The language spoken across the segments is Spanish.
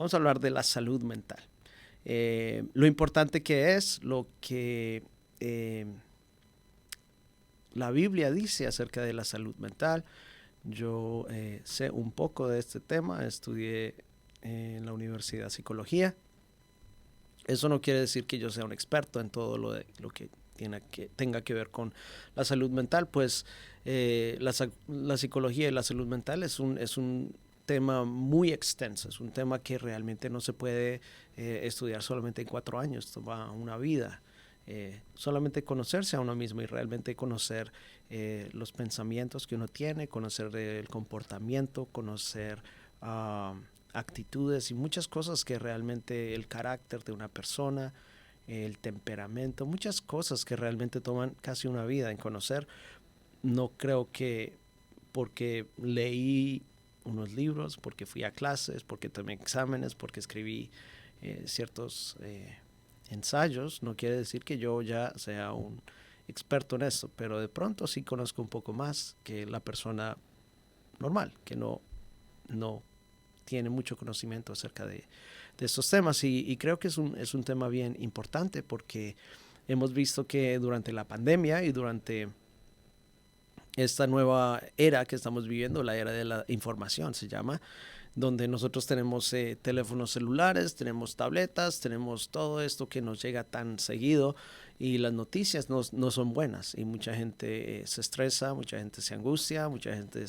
Vamos a hablar de la salud mental. Lo importante que es, lo que la Biblia dice acerca de la salud mental. Yo sé un poco de este tema, estudié en la Universidad de Psicología. Eso no quiere decir que yo sea un experto en todo lo que tenga que ver con la salud mental, pues la psicología y la salud mental es un tema muy extenso, es un tema que realmente no se puede estudiar solamente en 4 años, toma una vida. Solamente conocerse a uno mismo y realmente conocer los pensamientos que uno tiene, conocer el comportamiento, conocer actitudes y muchas cosas que realmente el carácter de una persona, el temperamento, muchas cosas que realmente toman casi una vida en conocer. No creo que porque leí unos libros, porque fui a clases, porque tomé exámenes, porque escribí ciertos ensayos, no quiere decir que yo ya sea un experto en esto, pero de pronto sí conozco un poco más que la persona normal, que no tiene mucho conocimiento acerca de estos temas y creo que es un tema bien importante porque hemos visto que durante la pandemia y durante esta nueva era que estamos viviendo, la era de la información se llama, donde nosotros tenemos teléfonos celulares, tenemos tabletas, tenemos todo esto que nos llega tan seguido y las noticias no son buenas y mucha gente se estresa, mucha gente se angustia, mucha gente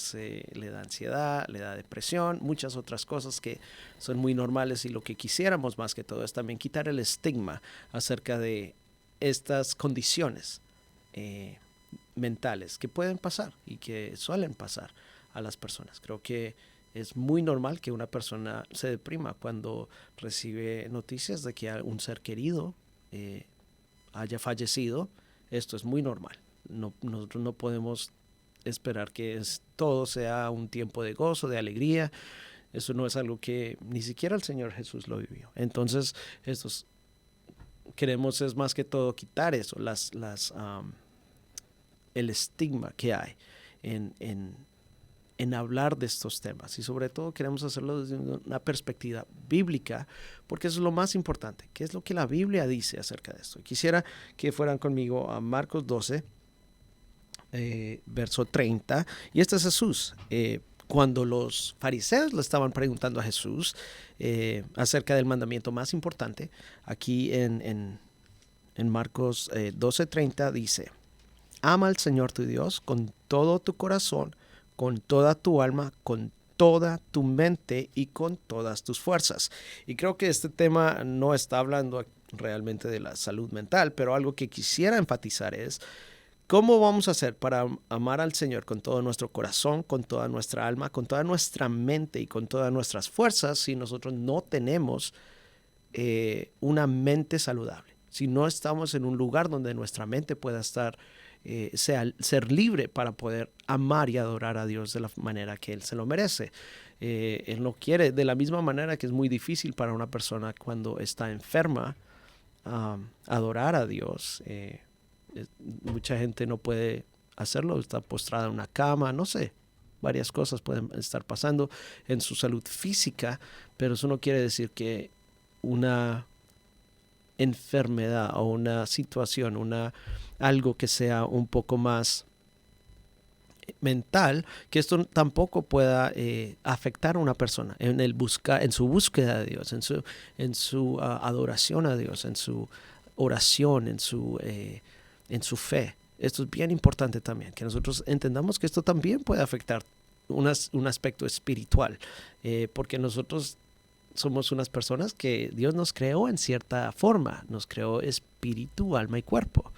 le da ansiedad, le da depresión, muchas otras cosas que son muy normales y lo que quisiéramos más que todo es también quitar el estigma acerca de estas condiciones mentales que pueden pasar y que suelen pasar a las personas. Creo que es muy normal que una persona se deprima cuando recibe noticias de que un ser querido haya fallecido. Esto es muy normal. Nosotros no podemos esperar que todo sea un tiempo de gozo, de alegría. Eso no es algo que ni siquiera el Señor Jesús lo vivió. Entonces, queremos es más que todo quitar eso, el estigma que hay en hablar de estos temas y sobre todo queremos hacerlo desde una perspectiva bíblica porque eso es lo más importante, qué es lo que la Biblia dice acerca de esto. Quisiera que fueran conmigo a Marcos 12, verso 30, y este es Jesús. Cuando los fariseos le estaban preguntando a Jesús acerca del mandamiento más importante, aquí en Marcos 12:30 dice: ama al Señor tu Dios con todo tu corazón, con toda tu alma, con toda tu mente y con todas tus fuerzas. Y creo que este tema no está hablando realmente de la salud mental, pero algo que quisiera enfatizar es cómo vamos a hacer para amar al Señor con todo nuestro corazón, con toda nuestra alma, con toda nuestra mente y con todas nuestras fuerzas si nosotros no tenemos una mente saludable, si no estamos en un lugar donde nuestra mente pueda estar ser libre para poder amar y adorar a Dios de la manera que Él se lo merece. Él no quiere, de la misma manera que es muy difícil para una persona cuando está enferma adorar a Dios. Mucha gente no puede hacerlo, está postrada en una cama, no sé. Varias cosas pueden estar pasando en su salud física, pero eso no quiere decir que una enfermedad o una situación, algo que sea un poco más mental, que esto tampoco pueda afectar a una persona en su búsqueda de Dios, en su adoración a Dios, en su oración, en su fe. Esto es bien importante también, que nosotros entendamos que esto también puede afectar un aspecto espiritual, porque nosotros somos unas personas que Dios nos creó en cierta forma, nos creó espíritu, alma y cuerpo.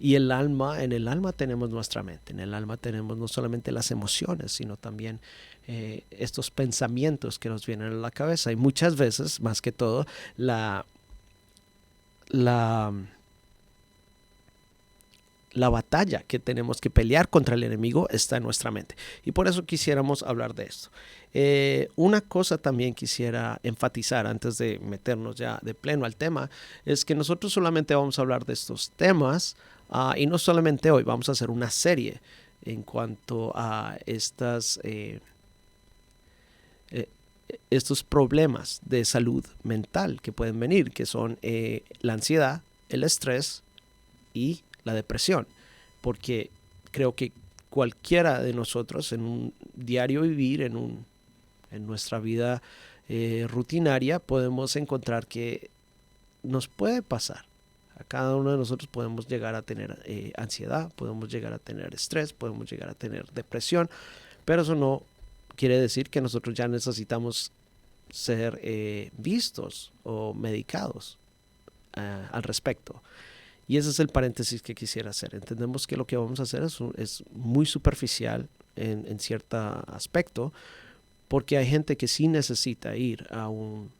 Y en el alma tenemos nuestra mente, en el alma tenemos no solamente las emociones, sino también estos pensamientos que nos vienen a la cabeza. Y muchas veces, más que todo, la batalla que tenemos que pelear contra el enemigo está en nuestra mente. Y por eso quisiéramos hablar de esto. Una cosa también quisiera enfatizar antes de meternos ya de pleno al tema, es que nosotros solamente vamos a hablar de estos temas y no solamente hoy, vamos a hacer una serie en cuanto a estas estos problemas de salud mental que pueden venir, que son la ansiedad, el estrés y la depresión. Porque creo que cualquiera de nosotros en un diario vivir, en nuestra vida rutinaria, podemos encontrar que nos puede pasar. A cada uno de nosotros podemos llegar a tener ansiedad, podemos llegar a tener estrés, podemos llegar a tener depresión, pero eso no quiere decir que nosotros ya necesitamos ser vistos o medicados al respecto. Y ese es el paréntesis que quisiera hacer. Entendemos que lo que vamos a hacer es muy superficial en cierto aspecto, porque hay gente que sí necesita ir a un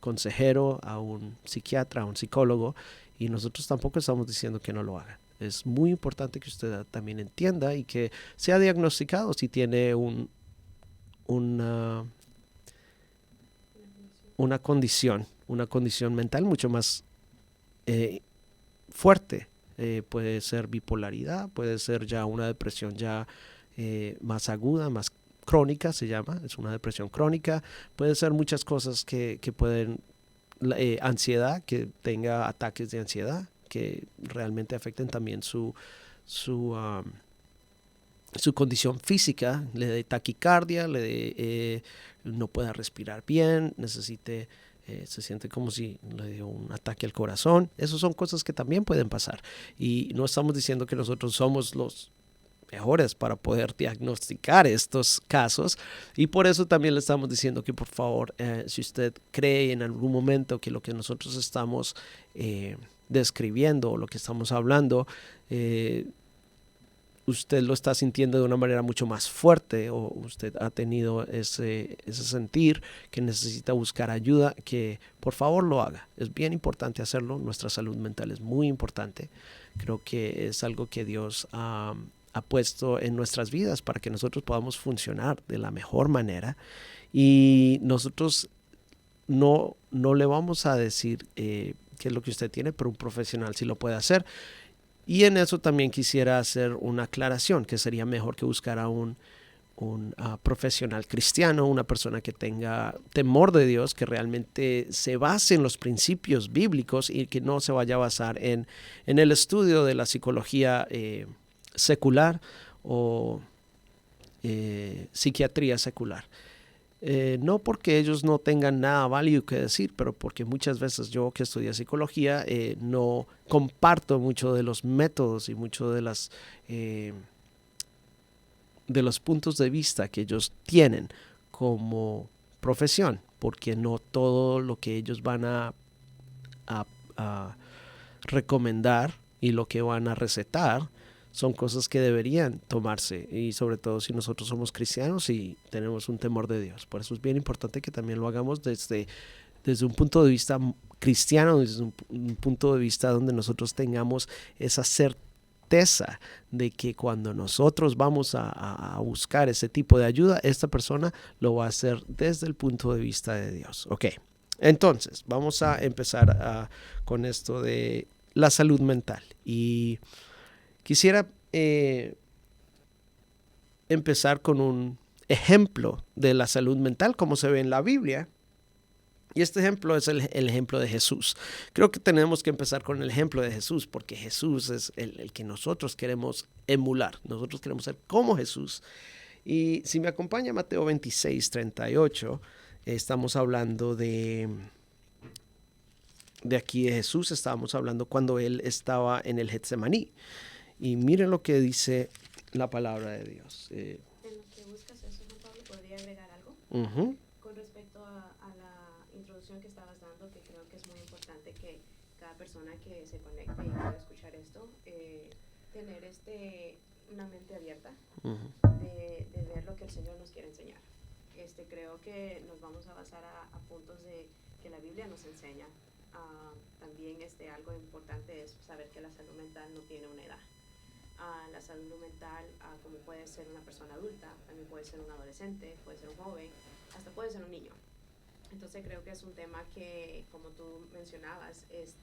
consejero, a un psiquiatra, a un psicólogo, y nosotros tampoco estamos diciendo que no lo hagan. Es muy importante que usted también entienda y que sea diagnosticado si tiene una condición mental mucho más fuerte. Puede ser bipolaridad, puede ser ya una depresión ya más aguda, más crónica se llama, es una depresión crónica. Puede ser muchas cosas que pueden, ansiedad, que tenga ataques de ansiedad, que realmente afecten también su condición física, le dé taquicardia, no pueda respirar bien, se siente como si le dio un ataque al corazón. Esas son cosas que también pueden pasar. Y no estamos diciendo que nosotros somos los mejores para poder diagnosticar estos casos, y por eso también le estamos diciendo que por favor, si usted cree en algún momento que lo que nosotros estamos describiendo o lo que estamos hablando, usted lo está sintiendo de una manera mucho más fuerte, o usted ha tenido ese sentir que necesita buscar ayuda, que por favor lo haga. Es bien importante hacerlo. Nuestra salud mental es muy importante. Creo que es algo que Dios ha puesto en nuestras vidas para que nosotros podamos funcionar de la mejor manera, y nosotros no le vamos a decir qué es lo que usted tiene, pero un profesional sí lo puede hacer. Y en eso también quisiera hacer una aclaración, que sería mejor que buscar a un profesional cristiano, una persona que tenga temor de Dios, que realmente se base en los principios bíblicos y que no se vaya a basar en el estudio de la psicología secular o psiquiatría secular. No porque ellos no tengan nada válido que decir, pero porque muchas veces yo, que estudié psicología, no comparto mucho de los métodos y mucho de los puntos de vista que ellos tienen como profesión, porque no todo lo que ellos van a recomendar y lo que van a recetar son cosas que deberían tomarse, y sobre todo si nosotros somos cristianos y tenemos un temor de Dios. Por eso es bien importante que también lo hagamos desde un punto de vista cristiano, desde un punto de vista donde nosotros tengamos esa certeza de que cuando nosotros vamos a buscar ese tipo de ayuda, esta persona lo va a hacer desde el punto de vista de Dios. Ok, entonces vamos a empezar con esto de la salud mental, y quisiera empezar con un ejemplo de la salud mental como se ve en la Biblia. Y este ejemplo es el ejemplo de Jesús. Creo que tenemos que empezar con el ejemplo de Jesús, porque Jesús es el que nosotros queremos emular. Nosotros queremos ser como Jesús. Y si me acompaña Mateo 26:38, estamos hablando de aquí de Jesús. Estábamos hablando cuando él estaba en el Getsemaní. Y miren lo que dice la palabra de Dios. En lo que buscas eso, Juan Pablo, ¿podría agregar algo? Con respecto a la introducción que estabas dando, que creo que es muy importante que cada persona que se conecte y pueda escuchar esto, tener una mente abierta de ver lo que el Señor nos quiere enseñar. Creo que nos vamos a basar a puntos de que la Biblia nos enseña. También algo importante es saber que la salud mental no tiene una edad. La salud mental, como puede ser una persona adulta, también puede ser un adolescente, puede ser un joven, hasta puede ser un niño. Entonces creo que es un tema que, como tú mencionabas, es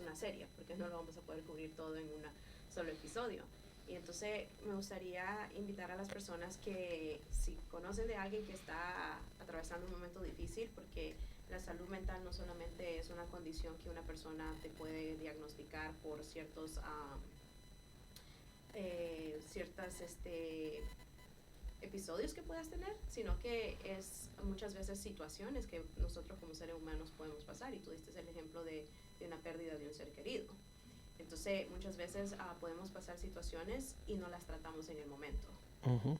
una serie, porque no lo vamos a poder cubrir todo en un solo episodio. Y entonces me gustaría invitar a las personas que si conocen de alguien que está atravesando un momento difícil, porque la salud mental no solamente es una condición que una persona te puede diagnosticar por ciertas episodios que puedas tener, sino que es muchas veces situaciones que nosotros como seres humanos podemos pasar, y tú diste el ejemplo de una pérdida de un ser querido. Entonces muchas veces podemos pasar situaciones y no las tratamos en el momento,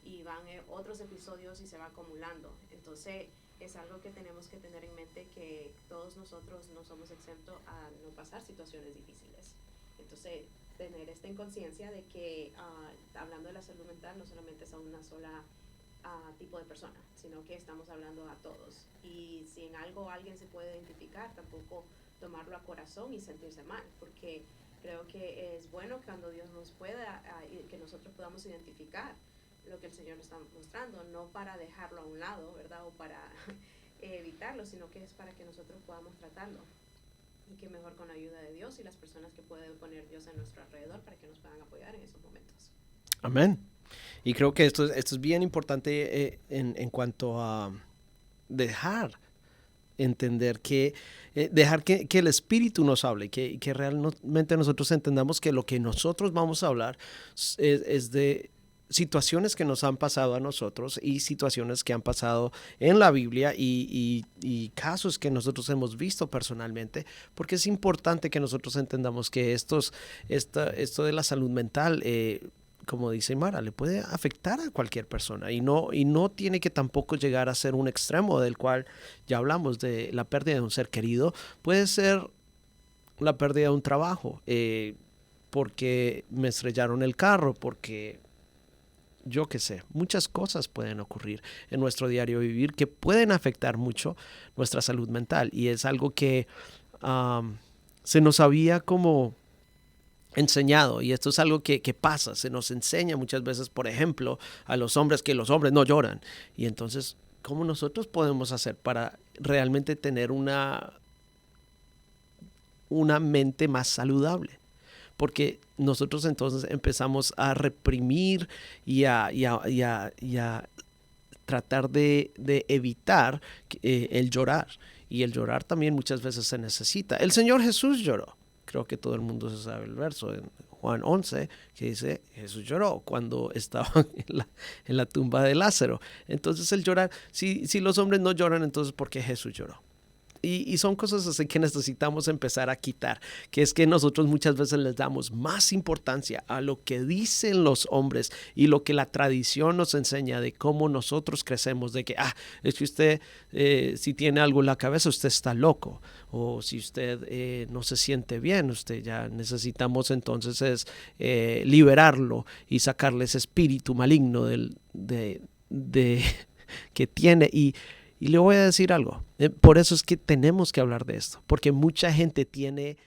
y van otros episodios y se va acumulando. Entonces es algo que tenemos que tener en mente, que todos nosotros no somos exentos a no pasar situaciones difíciles. Entonces tener esta inconsciencia de que hablando de la salud mental no solamente es a una sola tipo de persona, sino que estamos hablando a todos, y si en algo alguien se puede identificar, tampoco tomarlo a corazón y sentirse mal, porque creo que es bueno cuando Dios nos pueda, que nosotros podamos identificar lo que el Señor nos está mostrando, no para dejarlo a un lado, ¿verdad? O para evitarlo, sino que es para que nosotros podamos tratarlo. Y que mejor con la ayuda de Dios y las personas que pueden poner Dios a nuestro alrededor para que nos puedan apoyar en esos momentos. Amén. Y creo que esto es bien importante en cuanto a dejar entender dejar que el Espíritu nos hable, que realmente nosotros entendamos que lo que nosotros vamos a hablar es de situaciones que nos han pasado a nosotros y situaciones que han pasado en la Biblia y casos que nosotros hemos visto personalmente, porque es importante que nosotros entendamos que esto de la salud mental, como dice Mara, le puede afectar a cualquier persona y no tiene que tampoco llegar a ser un extremo del cual ya hablamos de la pérdida de un ser querido. Puede ser la pérdida de un trabajo, porque me estrellaron el carro, porque yo qué sé, muchas cosas pueden ocurrir en nuestro diario vivir que pueden afectar mucho nuestra salud mental, y es algo que se nos había como enseñado, y esto es algo que pasa, se nos enseña muchas veces, por ejemplo, a los hombres que los hombres no lloran, y entonces, ¿cómo nosotros podemos hacer para realmente tener una mente más saludable? Porque nosotros entonces empezamos a reprimir y a tratar de evitar el llorar. Y el llorar también muchas veces se necesita. El Señor Jesús lloró. Creo que todo el mundo se sabe el verso en Juan 11, que dice, Jesús lloró cuando estaba en la tumba de Lázaro. Entonces el llorar, si los hombres no lloran, entonces ¿por qué Jesús lloró? Y son cosas así que necesitamos empezar a quitar, que es que nosotros muchas veces les damos más importancia a lo que dicen los hombres y lo que la tradición nos enseña de cómo nosotros crecemos, de que, es que usted si tiene algo en la cabeza, usted está loco, o si usted no se siente bien, usted ya necesitamos entonces liberarlo y sacarle ese espíritu maligno que tiene. Y le voy a decir algo, por eso es que tenemos que hablar de esto, porque mucha gente tiene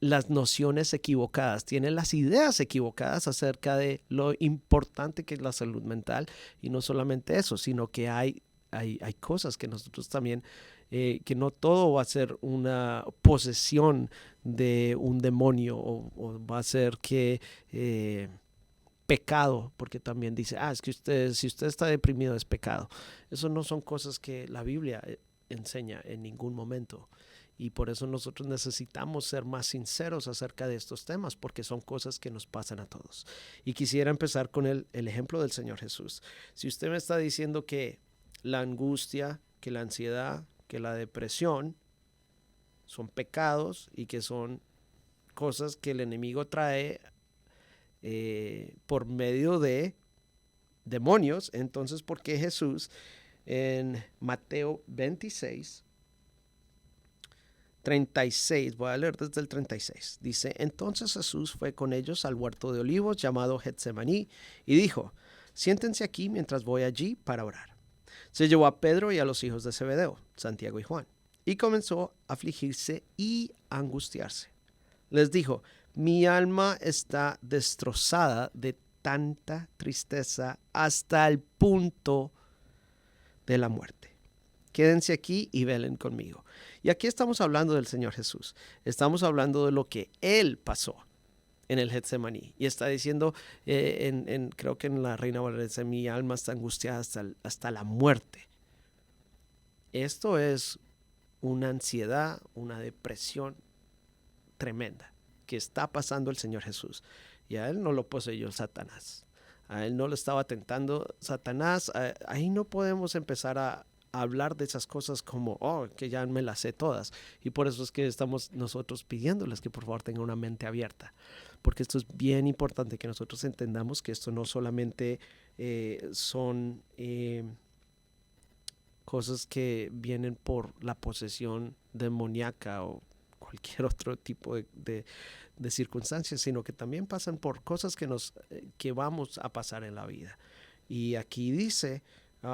las nociones equivocadas, tiene las ideas equivocadas acerca de lo importante que es la salud mental, y no solamente eso, sino que hay cosas que nosotros también, que no todo va a ser una posesión de un demonio o va a ser que pecado, porque también dice, es que si usted está deprimido es pecado. Eso no son cosas que la Biblia enseña en ningún momento, y por eso nosotros necesitamos ser más sinceros acerca de estos temas, porque son cosas que nos pasan a todos. Y quisiera empezar con el ejemplo del Señor Jesús. Si usted me está diciendo que la angustia, que la ansiedad, que la depresión son pecados y que son cosas que el enemigo trae por medio de demonios, entonces ¿por qué Jesús en Mateo 26, 36, voy a leer desde el 36, dice, entonces Jesús fue con ellos al huerto de olivos llamado Getsemaní y dijo, siéntense aquí mientras voy allí para orar. Se llevó a Pedro y a los hijos de Zebedeo, Santiago y Juan, y comenzó a afligirse y a angustiarse. Les dijo, mi alma está destrozada de tanta tristeza hasta el punto de la muerte. Quédense aquí y velen conmigo. Y aquí estamos hablando del Señor Jesús. Estamos hablando de lo que Él pasó. en el Getsemaní y está diciendo, creo que en la Reina Valera dice, mi alma está angustiada hasta la muerte. Esto es una ansiedad, una depresión tremenda que está pasando el Señor Jesús. Y a él no lo poseyó Satanás. A él no lo estaba tentando Satanás. Ahí no podemos empezar a hablar de esas cosas como, que ya me las sé todas. Y por eso es que estamos nosotros pidiéndoles que por favor tengan una mente abierta. Porque esto es bien importante que nosotros entendamos que esto no solamente son cosas que vienen por la posesión demoníaca o cualquier otro tipo de circunstancias, sino que también pasan por cosas que vamos a pasar en la vida. Y aquí dice,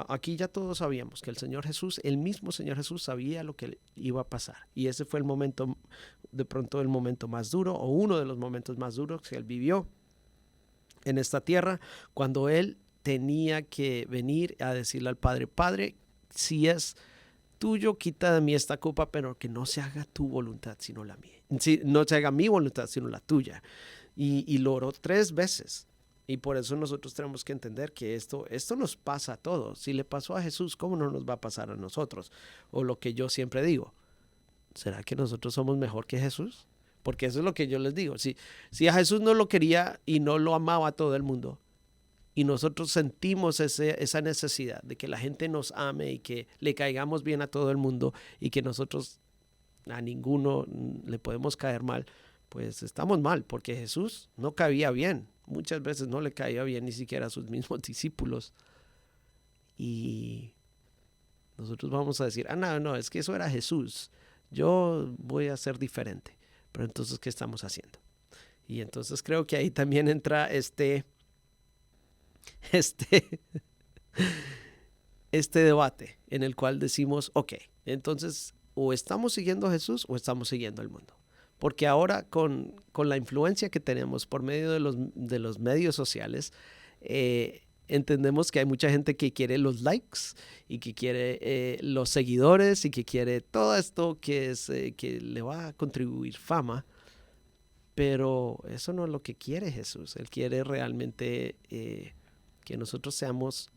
aquí ya todos sabíamos que el mismo Señor Jesús sabía lo que iba a pasar. Y ese fue el momento, de pronto el momento más duro, o uno de los momentos más duros que él vivió en esta tierra, cuando él tenía que venir a decirle al Padre, Padre, si es tuyo, quita de mí esta copa, pero que no se haga tu voluntad, sino la mía. No se haga mi voluntad, sino la tuya. Y lo oró 3 veces. Y por eso nosotros tenemos que entender que esto nos pasa a todos. Si le pasó a Jesús, ¿cómo no nos va a pasar a nosotros? O lo que yo siempre digo, ¿será que nosotros somos mejor que Jesús? Porque eso es lo que yo les digo. Si a Jesús no lo quería y no lo amaba a todo el mundo, y nosotros sentimos esa necesidad de que la gente nos ame y que le caigamos bien a todo el mundo y que nosotros a ninguno le podemos caer mal, pues estamos mal, porque Jesús no caía bien. Muchas veces no le caía bien ni siquiera a sus mismos discípulos. Y nosotros vamos a decir, no, es que eso era Jesús. Yo voy a ser diferente. Pero entonces, ¿qué estamos haciendo? Y entonces creo que ahí también entra este debate en el cual decimos, ok, entonces o estamos siguiendo a Jesús o estamos siguiendo al mundo. Porque ahora con la influencia que tenemos por medio de los medios sociales, entendemos que hay mucha gente que quiere los likes y que quiere los seguidores y que quiere todo esto que le va a contribuir fama. Pero eso no es lo que quiere Jesús. Él quiere realmente que nosotros seamos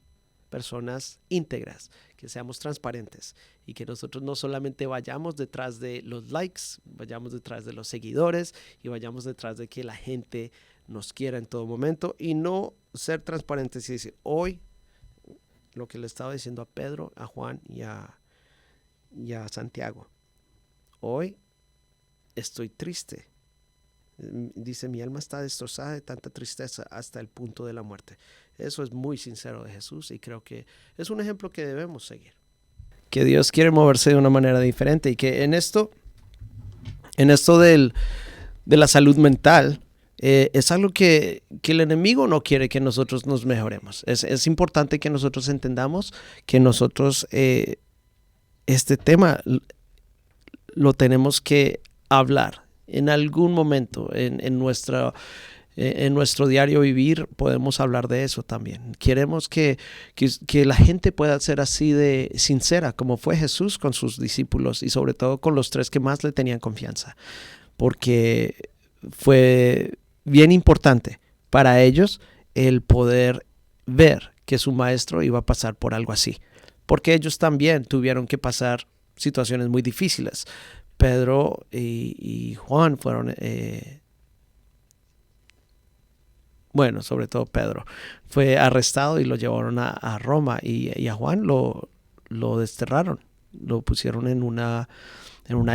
personas íntegras, que seamos transparentes y que nosotros no solamente vayamos detrás de los likes, vayamos detrás de los seguidores y vayamos detrás de que la gente nos quiera en todo momento, y no ser transparentes y decir, hoy, lo que le estaba diciendo a Pedro, a Juan y a Santiago, hoy estoy triste. Dice, mi alma está destrozada de tanta tristeza hasta el punto de la muerte. Eso es muy sincero de Jesús y creo que es un ejemplo que debemos seguir. Que Dios quiere moverse de una manera diferente y que en esto de la salud mental es algo que el enemigo no quiere que nosotros nos mejoremos. Es importante que nosotros entendamos que nosotros este tema lo tenemos que hablar. En algún momento en nuestro diario vivir podemos hablar de eso también. Queremos que la gente pueda ser así de sincera como fue Jesús con sus discípulos y sobre todo con los 3 que más le tenían confianza, porque fue bien importante para ellos el poder ver que su maestro iba a pasar por algo así, porque ellos también tuvieron que pasar situaciones muy difíciles. Pedro y Juan fueron, sobre todo Pedro, fue arrestado y lo llevaron a Roma y a Juan lo desterraron, lo pusieron en una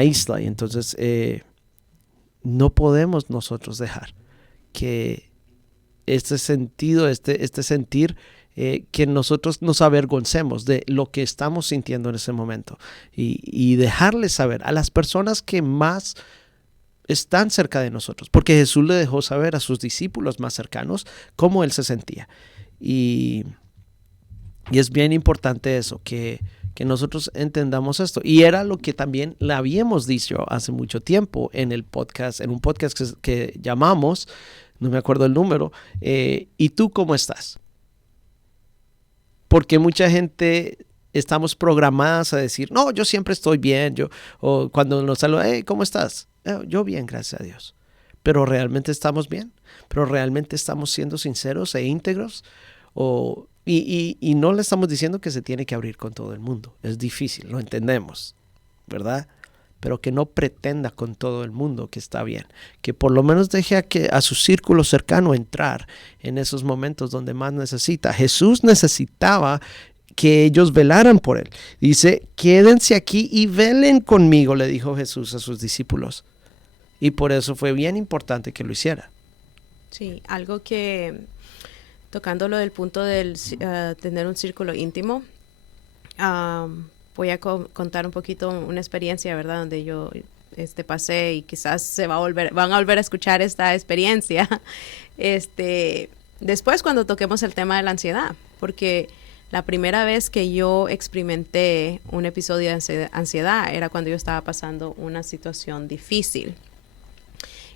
isla. Y entonces no podemos nosotros dejar que este sentido, este sentir, que nosotros nos avergoncemos de lo que estamos sintiendo en ese momento y dejarles saber a las personas que más están cerca de nosotros, porque Jesús le dejó saber a sus discípulos más cercanos cómo él se sentía. Y es bien importante eso, que nosotros entendamos esto. Y era lo que también le habíamos dicho hace mucho tiempo en un podcast que llamamos, no me acuerdo el número, ¿y tú cómo estás? Porque mucha gente estamos programadas a decir, no, yo siempre estoy bien, o cuando nos saludan, hey, ¿cómo estás? Yo bien, gracias a Dios. pero realmente estamos bien, pero realmente estamos siendo sinceros e íntegros, y no le estamos diciendo que se tiene que abrir con todo el mundo. Es difícil, lo entendemos, ¿verdad? Pero que no pretenda con todo el mundo que está bien, que por lo menos deje a su círculo cercano entrar en esos momentos donde más necesita. Jesús necesitaba que ellos velaran por él. Dice, quédense aquí y velen conmigo, le dijo Jesús a sus discípulos. Y por eso fue bien importante que lo hiciera. Sí, algo que, tocándolo del punto del tener un círculo íntimo, voy a contar un poquito una experiencia, ¿verdad? Donde yo pasé, y quizás van a volver a escuchar esta experiencia después cuando toquemos el tema de la ansiedad, porque la primera vez que yo experimenté un episodio de ansiedad era cuando yo estaba pasando una situación difícil.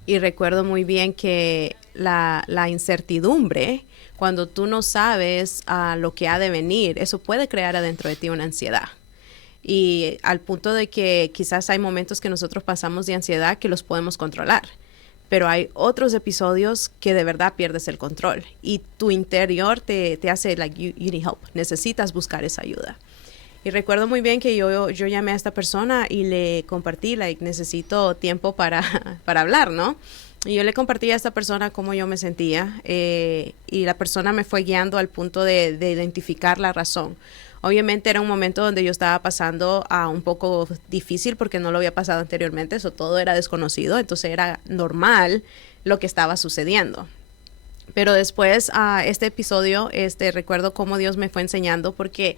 Y recuerdo muy bien que la incertidumbre, cuando tú no sabes lo que ha de venir, eso puede crear adentro de ti una ansiedad. Y al punto de que quizás hay momentos que nosotros pasamos de ansiedad que los podemos controlar, pero hay otros episodios que de verdad pierdes el control y tu interior te hace like you need help, necesitas buscar esa ayuda. Y recuerdo muy bien que yo llamé a esta persona y le compartí, necesito tiempo para hablar, ¿no? Y yo le compartí a esta persona cómo yo me sentía, y la persona me fue guiando al punto de identificar la razón. Obviamente era un momento donde yo estaba pasando un poco difícil porque no lo había pasado anteriormente, eso todo era desconocido, entonces era normal lo que estaba sucediendo. Pero después, este episodio, recuerdo cómo Dios me fue enseñando, porque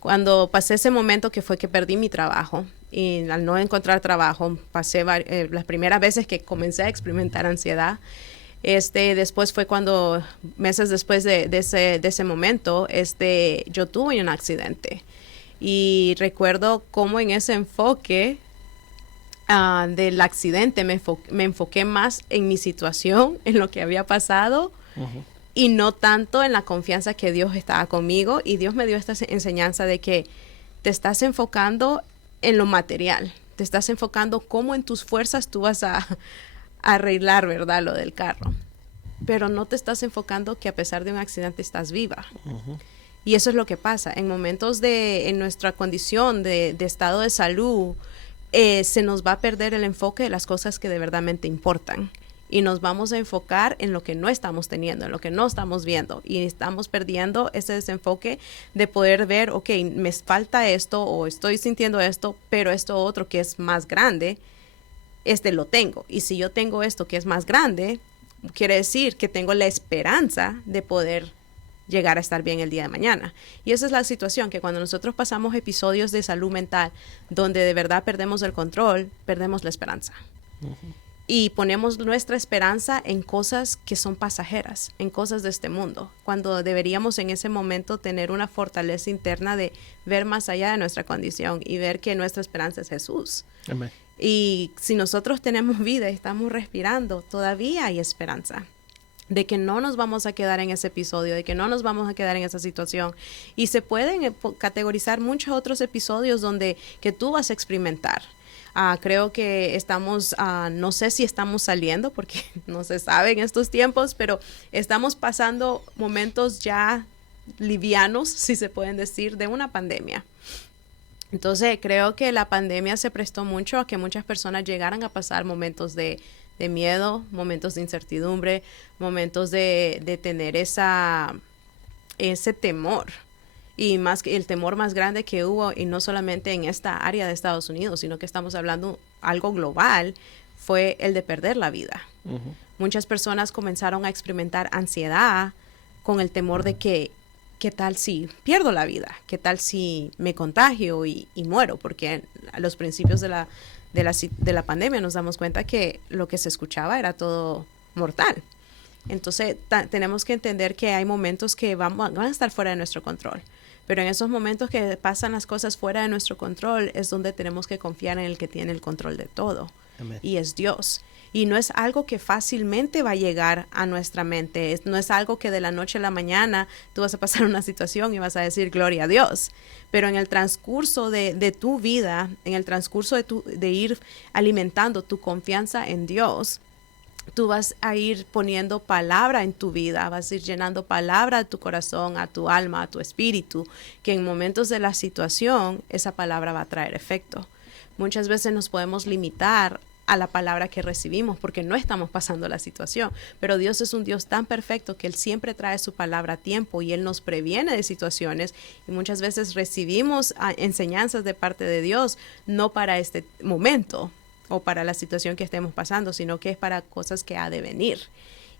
cuando pasé ese momento que fue que perdí mi trabajo, y al no encontrar trabajo, pasé las primeras veces que comencé a experimentar ansiedad. Después fue cuando, meses después de ese momento, yo tuve un accidente. Y recuerdo cómo en ese enfoque del accidente me enfoqué más en mi situación, en lo que había pasado, y no tanto en la confianza que Dios estaba conmigo. Y Dios me dio esta enseñanza de que te estás enfocando en lo material, te estás enfocando cómo en tus fuerzas tú vas a arreglar, ¿verdad?, lo del carro, pero no te estás enfocando que a pesar de un accidente estás viva. Y eso es lo que pasa en momentos en nuestra condición de estado de salud, se nos va a perder el enfoque de las cosas que de verdadmente importan, y nos vamos a enfocar en lo que no estamos teniendo, en lo que no estamos viendo, y estamos perdiendo ese desenfoque de poder ver, ok, me falta esto o estoy sintiendo esto, pero esto otro que es más grande, lo tengo. Y si yo tengo esto que es más grande, quiere decir que tengo la esperanza de poder llegar a estar bien el día de mañana. Y esa es la situación, que cuando nosotros pasamos episodios de salud mental donde de verdad perdemos el control, perdemos la esperanza. Y ponemos nuestra esperanza en cosas que son pasajeras, en cosas de este mundo, cuando deberíamos en ese momento tener una fortaleza interna de ver más allá de nuestra condición y ver que nuestra esperanza es Jesús. Amén. Y si nosotros tenemos vida y estamos respirando, todavía hay esperanza de que no nos vamos a quedar en ese episodio, de que no nos vamos a quedar en esa situación. Y se pueden categorizar muchos otros episodios que tú vas a experimentar. Creo que estamos, no sé si estamos saliendo, porque no se sabe en estos tiempos, pero estamos pasando momentos ya livianos, si se pueden decir, de una pandemia. Entonces creo que la pandemia se prestó mucho a que muchas personas llegaran a pasar momentos de miedo, momentos de incertidumbre, momentos de tener ese temor. Y más que el temor más grande que hubo, y no solamente en esta área de Estados Unidos, sino que estamos hablando algo global, fue el de perder la vida. Muchas personas comenzaron a experimentar ansiedad con el temor de que, ¿qué tal si pierdo la vida? ¿Qué tal si me contagio y muero? Porque a los principios de la pandemia nos damos cuenta que lo que se escuchaba era todo mortal. Entonces tenemos que entender que hay momentos que van a estar fuera de nuestro control. Pero en esos momentos que pasan las cosas fuera de nuestro control es donde tenemos que confiar en el que tiene el control de todo. Amén. Y es Dios. Y no es algo que fácilmente va a llegar a nuestra mente. No es algo que de la noche a la mañana tú vas a pasar una situación y vas a decir gloria a Dios. Pero en el transcurso de tu vida, en el transcurso de ir alimentando tu confianza en Dios, tú vas a ir poniendo palabra en tu vida, vas a ir llenando palabra a tu corazón, a tu alma, a tu espíritu, que en momentos de la situación esa palabra va a traer efecto. Muchas veces nos podemos limitar a la palabra que recibimos porque no estamos pasando la situación, pero Dios es un Dios tan perfecto que Él siempre trae su palabra a tiempo y Él nos previene de situaciones, y muchas veces recibimos enseñanzas de parte de Dios no para este momento o para la situación que estemos pasando, sino que es para cosas que ha de venir.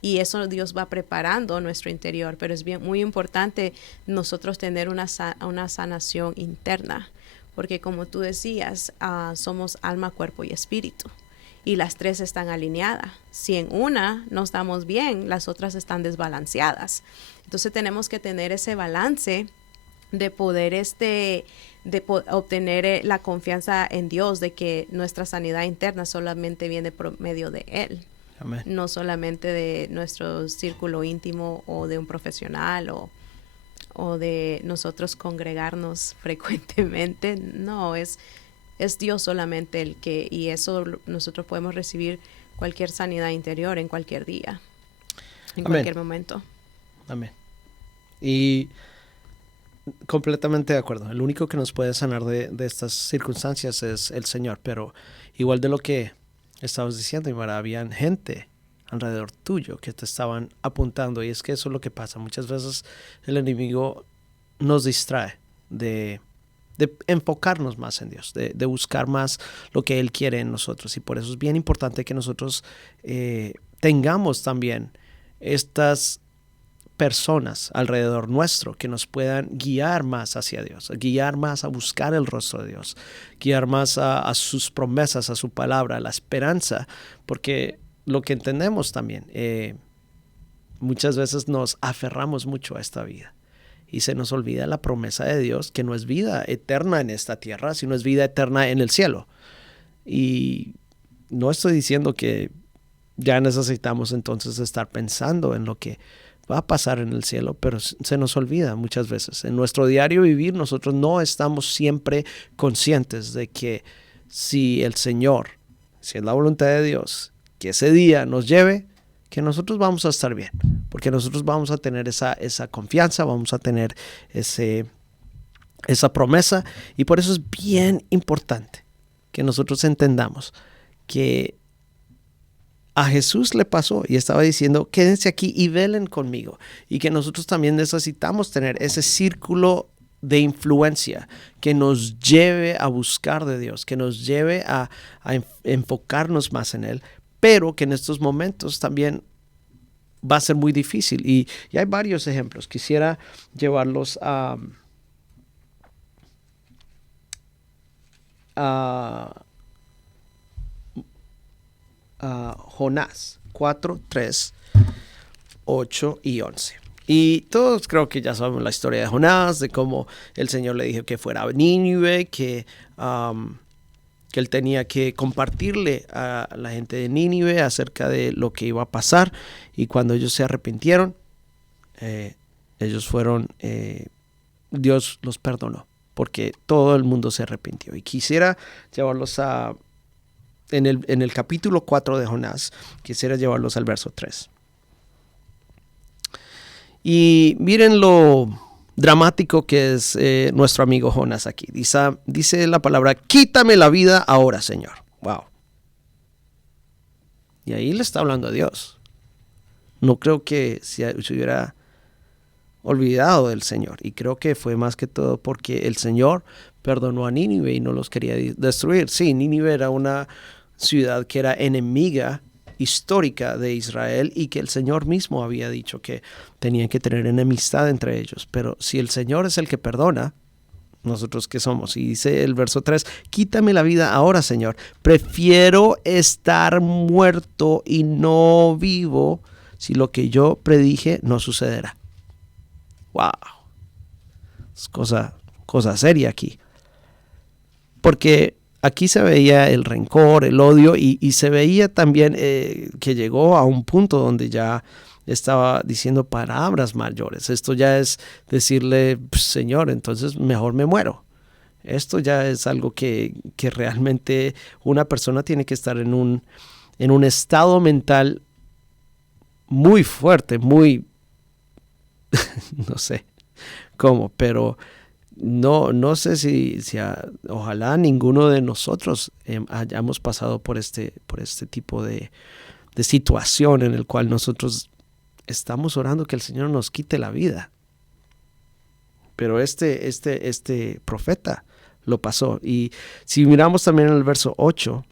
Y eso Dios va preparando nuestro interior, pero es muy importante nosotros tener una sanación interna, porque como tú decías, somos alma, cuerpo y espíritu. Y las tres están alineadas. Si en una no estamos bien, las otras están desbalanceadas. Entonces tenemos que tener ese balance de poder obtener la confianza en Dios, de que nuestra sanidad interna solamente viene por medio de Él. Amén. No solamente de nuestro círculo íntimo o de un profesional o de nosotros congregarnos frecuentemente. No, es Dios solamente el que, y eso nosotros podemos recibir cualquier sanidad interior en cualquier día, en Amén. Cualquier momento. Amén. Y completamente de acuerdo. El único que nos puede sanar de estas circunstancias es el Señor, pero igual de lo que estabas diciendo, Imara, habían gente alrededor tuyo que te estaban apuntando, y es que eso es lo que pasa. Muchas veces el enemigo nos distrae de enfocarnos más en Dios, de buscar más lo que Él quiere en nosotros, y por eso es bien importante que nosotros tengamos también estas personas alrededor nuestro que nos puedan guiar más hacia Dios, guiar más a buscar el rostro de Dios, guiar más a sus promesas, a su palabra, a la esperanza, porque lo que entendemos también, muchas veces nos aferramos mucho a esta vida y se nos olvida la promesa de Dios, que no es vida eterna en esta tierra, sino es vida eterna en el cielo. Y no estoy diciendo que ya necesitamos entonces estar pensando en lo que va a pasar en el cielo, pero se nos olvida muchas veces. En nuestro diario vivir nosotros no estamos siempre conscientes de que si el Señor, si es la voluntad de Dios, que ese día nos lleve, que nosotros vamos a estar bien, porque nosotros vamos a tener esa confianza, vamos a tener esa promesa, y por eso es bien importante que nosotros entendamos que a Jesús le pasó y estaba diciendo, quédense aquí y velen conmigo, y que nosotros también necesitamos tener ese círculo de influencia que nos lleve a buscar de Dios, que nos lleve a enfocarnos más en Él, pero que en estos momentos también va a ser muy difícil. Y hay varios ejemplos. Quisiera llevarlos a Jonás 4, 3, 8 y 11. Y todos creo que ya sabemos la historia de Jonás, de cómo el Señor le dijo que fuera a Nínive, que él tenía que compartirle a la gente de Nínive acerca de lo que iba a pasar. Y cuando ellos se arrepintieron, ellos fueron, Dios los perdonó, porque todo el mundo se arrepintió. Y quisiera llevarlos en el capítulo 4 de Jonás, quisiera llevarlos al verso 3. Y miren lo dramático que es nuestro amigo Jonás aquí. Dice la palabra, quítame la vida ahora, Señor. Wow. Y ahí le está hablando a Dios. No creo que se hubiera olvidado del Señor. Y creo que fue más que todo porque el Señor perdonó a Nínive y no los quería destruir. Sí, Nínive era una ciudad que era enemiga histórica de Israel, y que el Señor mismo había dicho que tenían que tener enemistad entre ellos. Pero si el Señor es el que perdona, ¿nosotros qué somos? Y dice el verso 3, quítame la vida ahora, Señor. Prefiero estar muerto y no vivo si lo que yo predije no sucederá. Wow. Es cosa seria aquí. Porque aquí se veía el rencor, el odio, y se veía también que llegó a un punto donde ya estaba diciendo palabras mayores. Esto ya es decirle, Señor, entonces mejor me muero. Esto ya es algo que realmente una persona tiene que estar en un estado mental muy fuerte, muy, no sé cómo, pero no sé si ojalá ninguno de nosotros hayamos pasado por este tipo de situación en el cual nosotros estamos orando que el Señor nos quite la vida. Pero este profeta lo pasó. Y si miramos también en el verso 8,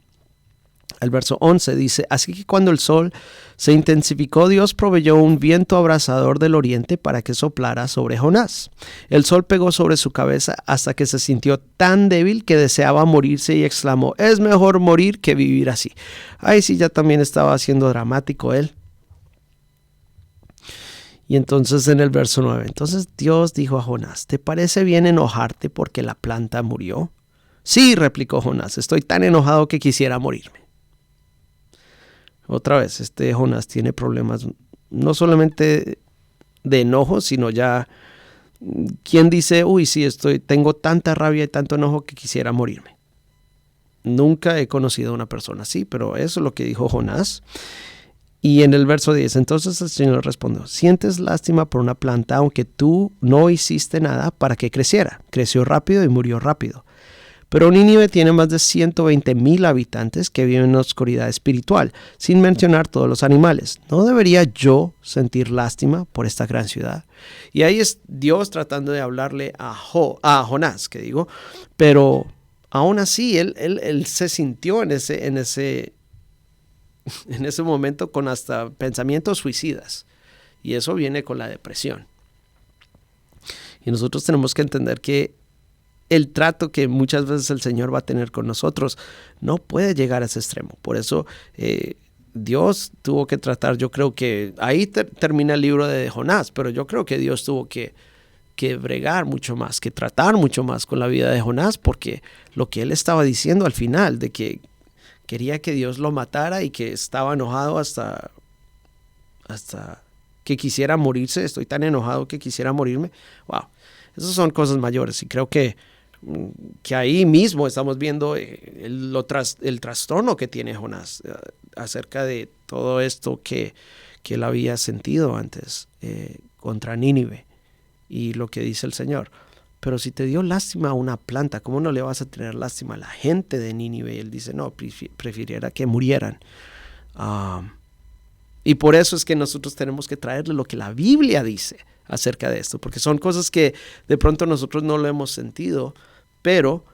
el verso 11 dice, así que cuando el sol se intensificó, Dios proveyó un viento abrasador del oriente para que soplara sobre Jonás. El sol pegó sobre su cabeza hasta que se sintió tan débil que deseaba morirse y exclamó, es mejor morir que vivir así. Ahí sí ya también estaba siendo dramático él. Y entonces en el verso 9, entonces Dios dijo a Jonás, ¿te parece bien enojarte porque la planta murió? Sí, replicó Jonás, estoy tan enojado que quisiera morirme. Otra vez, Jonás tiene problemas no solamente de enojo, sino ya, ¿quién dice, uy, sí, tengo tanta rabia y tanto enojo que quisiera morirme? Nunca he conocido a una persona así, pero eso es lo que dijo Jonás. Y en el verso 10, entonces el Señor respondió, sientes lástima por una planta, aunque tú no hiciste nada para que creciera. Creció rápido y murió rápido. Pero Nínive tiene más de 120,000 habitantes que viven en oscuridad espiritual, sin mencionar todos los animales. ¿No debería yo sentir lástima por esta gran ciudad? Y ahí es Dios tratando de hablarle a Jonás, pero aún así él se sintió en ese momento con hasta pensamientos suicidas. Y eso viene con la depresión. Y nosotros tenemos que entender que el trato que muchas veces el Señor va a tener con nosotros no puede llegar a ese extremo. Por eso Dios tuvo que tratar, yo creo que ahí termina el libro de Jonás, pero yo creo que Dios tuvo que bregar mucho más, que tratar mucho más con la vida de Jonás, porque lo que él estaba diciendo al final, de que quería que Dios lo matara y que estaba enojado hasta que quisiera morirse, estoy tan enojado que quisiera morirme. Wow, esas son cosas mayores y creo que ahí mismo estamos viendo el trastorno que tiene Jonás acerca de todo esto que él había sentido antes contra Nínive y lo que dice el Señor. Pero si te dio lástima a una planta, ¿cómo no le vas a tener lástima a la gente de Nínive? Y él dice, no, prefiriera que murieran. Y por eso es que nosotros tenemos que traerle lo que la Biblia dice acerca de esto, porque son cosas que de pronto nosotros no lo hemos sentido, pero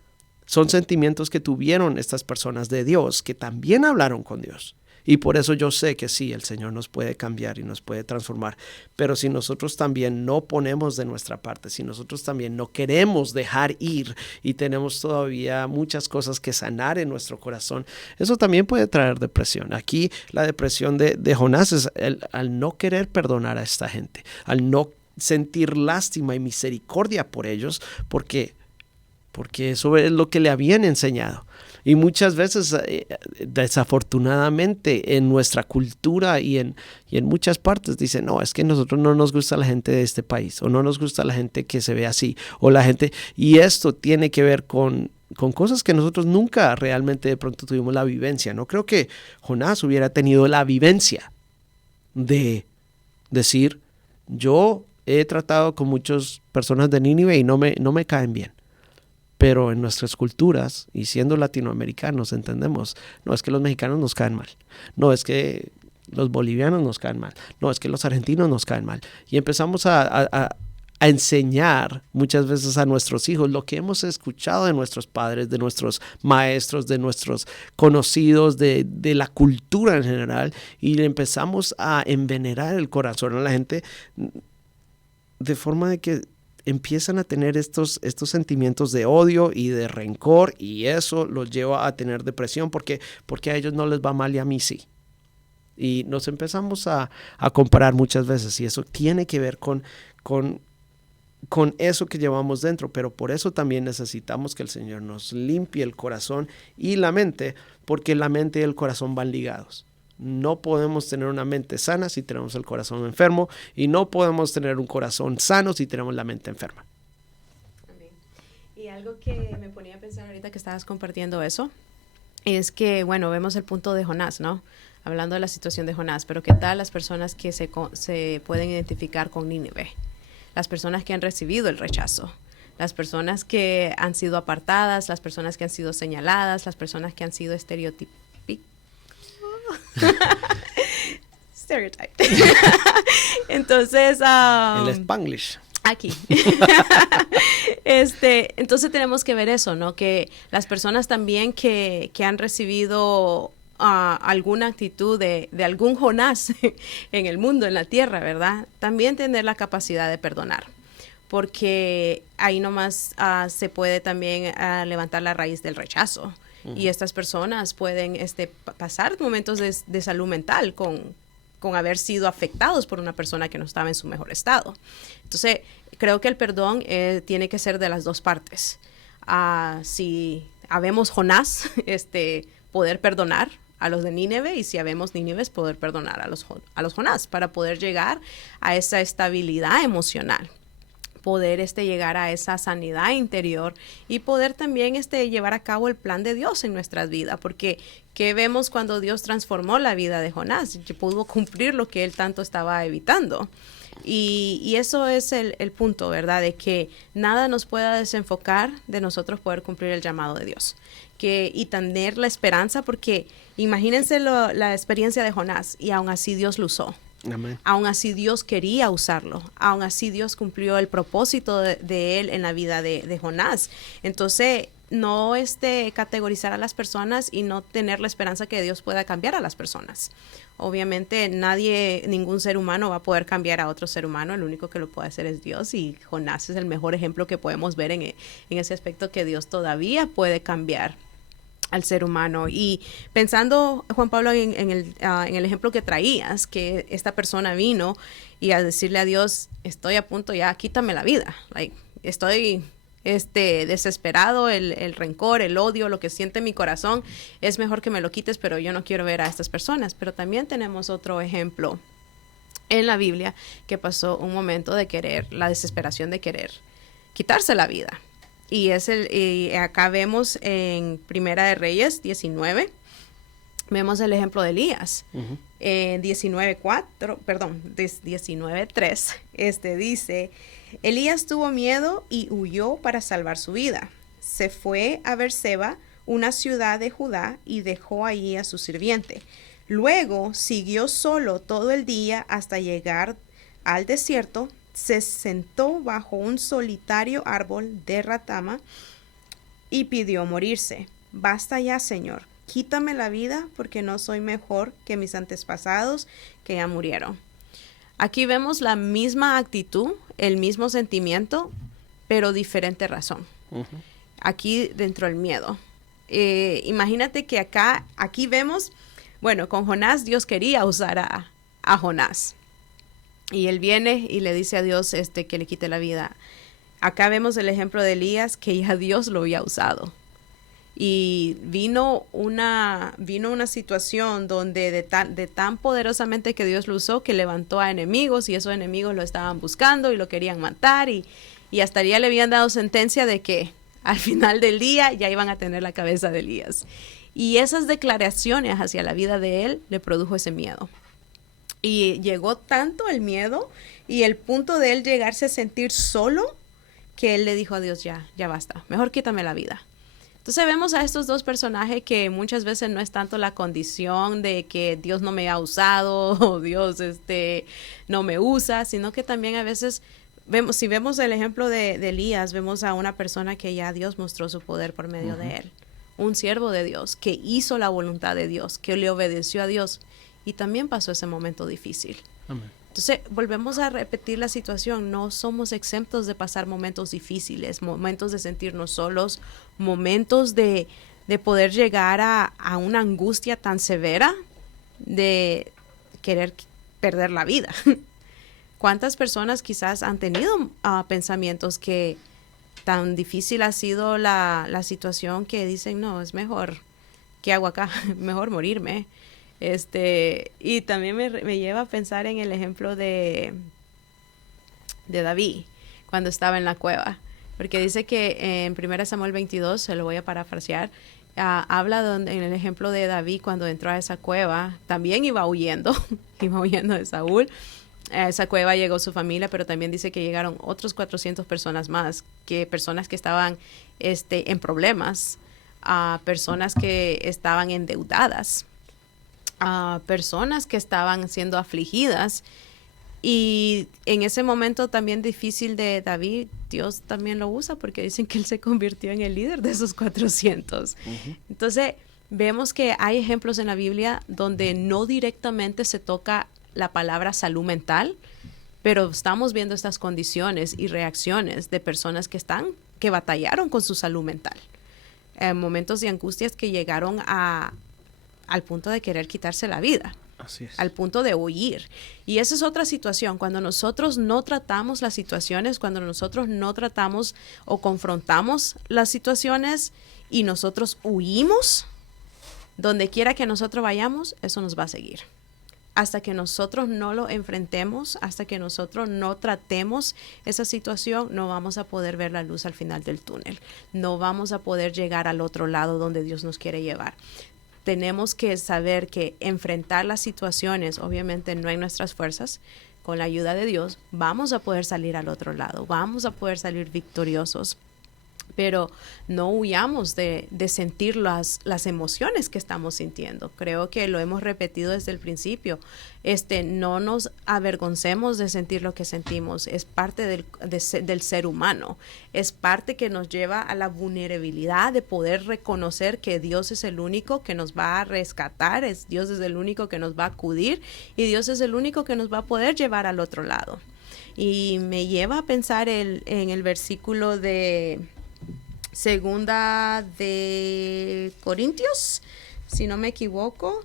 son sentimientos que tuvieron estas personas de Dios, que también hablaron con Dios. Y por eso yo sé que sí, el Señor nos puede cambiar y nos puede transformar. Pero si nosotros también no ponemos de nuestra parte, si nosotros también no queremos dejar ir y tenemos todavía muchas cosas que sanar en nuestro corazón, eso también puede traer depresión. Aquí la depresión de Jonás es al no querer perdonar a esta gente, al no sentir lástima y misericordia por ellos, porque eso es lo que le habían enseñado. Y muchas veces, desafortunadamente, en nuestra cultura y en muchas partes dicen, no, es que a nosotros no nos gusta la gente de este país, o no nos gusta la gente que se ve así, o la gente, y esto tiene que ver con cosas que nosotros nunca realmente de pronto tuvimos la vivencia. No creo que Jonás hubiera tenido la vivencia de decir, yo he tratado con muchas personas de Nínive y no me caen bien. Pero en nuestras culturas, y siendo latinoamericanos, entendemos, no es que los mexicanos nos caen mal, no es que los bolivianos nos caen mal, no es que los argentinos nos caen mal. Y empezamos a enseñar muchas veces a nuestros hijos lo que hemos escuchado de nuestros padres, de nuestros maestros, de nuestros conocidos, de la cultura en general, y le empezamos a envenenar el corazón a la gente de forma de que empiezan a tener estos sentimientos de odio y de rencor, y eso los lleva a tener depresión porque a ellos no les va mal y a mí sí. Y nos empezamos a comparar muchas veces, y eso tiene que ver con eso que llevamos dentro, pero por eso también necesitamos que el Señor nos limpie el corazón y la mente, porque la mente y el corazón van ligados. No podemos tener una mente sana si tenemos el corazón enfermo, y no podemos tener un corazón sano si tenemos la mente enferma. Amén. Y algo que me ponía a pensar ahorita que estabas compartiendo eso, es que, bueno, vemos el punto de Jonás, ¿no? hablando de la situación de Jonás, pero ¿qué tal las personas que se pueden identificar con Nínive? Las personas que han recibido el rechazo, las personas que han sido apartadas, las personas que han sido señaladas, las personas que han sido estereotipadas. Stereotype. Entonces, el Spanglish. Aquí. Entonces tenemos que ver eso, ¿no? Que las personas también que han recibido alguna actitud de algún Jonás en el mundo, en la tierra, ¿verdad? También tener la capacidad de perdonar, porque ahí nomás se puede también levantar la raíz del rechazo. Y estas personas pueden pasar momentos de salud mental con haber sido afectados por una persona que no estaba en su mejor estado. Entonces, creo que el perdón tiene que ser de las dos partes. Si habemos Jonás, poder perdonar a los de Nínive, y si habemos Nínives, poder perdonar a los Jonás, para poder llegar a esa estabilidad emocional, poder llegar a esa sanidad interior y poder también llevar a cabo el plan de Dios en nuestras vidas, porque ¿qué vemos cuando Dios transformó la vida de Jonás? Pudo cumplir lo que él tanto estaba evitando. Y eso es el punto, ¿verdad? De que nada nos pueda desenfocar de nosotros poder cumplir el llamado de Dios. Y tener la esperanza, porque imagínense la experiencia de Jonás, y aún así Dios lo usó. Amén. Aún así Dios quería usarlo, aún así Dios cumplió el propósito de él en la vida de Jonás. Entonces, no categorizar a las personas y no tener la esperanza que Dios pueda cambiar a las personas. Obviamente ningún ser humano va a poder cambiar a otro ser humano, el único que lo puede hacer es Dios, y Jonás es el mejor ejemplo que podemos ver en ese aspecto, que Dios todavía puede cambiar al ser humano. Y pensando, Juan Pablo, en el ejemplo que traías, que esta persona vino y a decirle a Dios, estoy a punto ya, quítame la vida, estoy desesperado, el rencor, el odio, lo que siente mi corazón, es mejor que me lo quites, pero yo no quiero ver a estas personas. Pero también tenemos otro ejemplo en la Biblia, que pasó un momento la desesperación de querer quitarse la vida. Y acá vemos en Primera de Reyes 19, vemos el ejemplo de Elías. Uh-huh. 19:3, dice: Elías tuvo miedo y huyó para salvar su vida. Se fue a Berseba, una ciudad de Judá, y dejó allí a su sirviente. Luego siguió solo todo el día hasta llegar al desierto. Se sentó bajo un solitario árbol de ratama y pidió morirse. Basta ya, Señor, quítame la vida, porque no soy mejor que mis antepasados que ya murieron. Aquí vemos la misma actitud, el mismo sentimiento, pero diferente razón. Uh-huh. Aquí dentro del miedo. Imagínate que aquí vemos, bueno, con Jonás Dios quería usar a Jonás. Y él viene y le dice a Dios que le quite la vida. Acá vemos el ejemplo de Elías, que ya Dios lo había usado. Y vino una situación donde de tan poderosamente que Dios lo usó, que levantó a enemigos, y esos enemigos lo estaban buscando y lo querían matar, y hasta ya le habían dado sentencia de que al final del día ya iban a tener la cabeza de Elías. Y esas declaraciones hacia la vida de él le produjo ese miedo. Y llegó tanto el miedo y el punto de él llegarse a sentir solo, que él le dijo a Dios, ya basta, mejor quítame la vida. Entonces vemos a estos dos personajes que muchas veces no es tanto la condición de que Dios no me ha usado o Dios no me usa, sino que también a veces si vemos el ejemplo de Elías, vemos a una persona que ya Dios mostró su poder por medio uh-huh. de él. Un siervo de Dios que hizo la voluntad de Dios, que le obedeció a Dios. Y también pasó ese momento difícil. Amén. Entonces, volvemos a repetir la situación. No somos exentos de pasar momentos difíciles, momentos de sentirnos solos, momentos de poder llegar a una angustia tan severa de querer perder la vida. ¿Cuántas personas quizás han tenido pensamientos que tan difícil ha sido la situación, que dicen, no, es mejor, ¿qué hago acá? Mejor morirme. Y también me lleva a pensar en el ejemplo de David cuando estaba en la cueva, porque dice que en 1 Samuel 22, se lo voy a parafrasear, habla en el ejemplo de David cuando entró a esa cueva, también iba huyendo, iba huyendo de Saúl. A esa cueva llegó su familia, pero también dice que llegaron otros 400 personas más, personas que estaban en problemas, personas que estaban endeudadas, personas que estaban siendo afligidas. Y en ese momento también difícil de David, Dios también lo usa porque dicen que él se convirtió en el líder de esos 400. Uh-huh. Entonces, vemos que hay ejemplos en la Biblia donde no directamente se toca la palabra salud mental, pero estamos viendo estas condiciones y reacciones de personas que batallaron con su salud mental. Momentos de angustias que llegaron al punto de querer quitarse la vida. Así es. Al punto de huir. Y esa es otra situación. Cuando nosotros no tratamos las situaciones, cuando nosotros no tratamos o confrontamos las situaciones y nosotros huimos, donde quiera que nosotros vayamos, eso nos va a seguir. Hasta que nosotros no lo enfrentemos, hasta que nosotros no tratemos esa situación, no vamos a poder ver la luz al final del túnel. No vamos a poder llegar al otro lado donde Dios nos quiere llevar. Tenemos que saber que enfrentar las situaciones, obviamente no en nuestras fuerzas, con la ayuda de Dios, vamos a poder salir al otro lado, vamos a poder salir victoriosos, pero no huyamos de sentir las emociones que estamos sintiendo. Creo que lo hemos repetido desde el principio. No nos avergoncemos de sentir lo que sentimos. Es parte del ser humano. Es parte que nos lleva a la vulnerabilidad de poder reconocer que Dios es el único que nos va a rescatar, Dios es el único que nos va a acudir y Dios es el único que nos va a poder llevar al otro lado. Y me lleva a pensar en el versículo de Segunda de Corintios, si no me equivoco,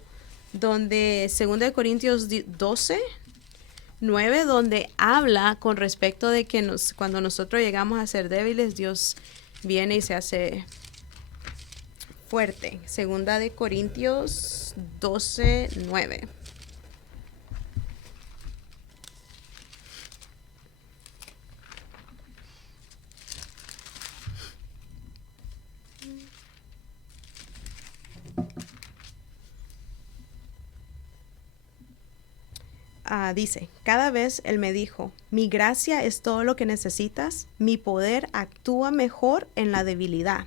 donde Segunda de Corintios 12, 9, donde habla con respecto de que cuando nosotros llegamos a ser débiles, Dios viene y se hace fuerte. Segunda de Corintios 12, 9. Dice, cada vez Él me dijo, mi gracia es todo lo que necesitas, mi poder actúa mejor en la debilidad.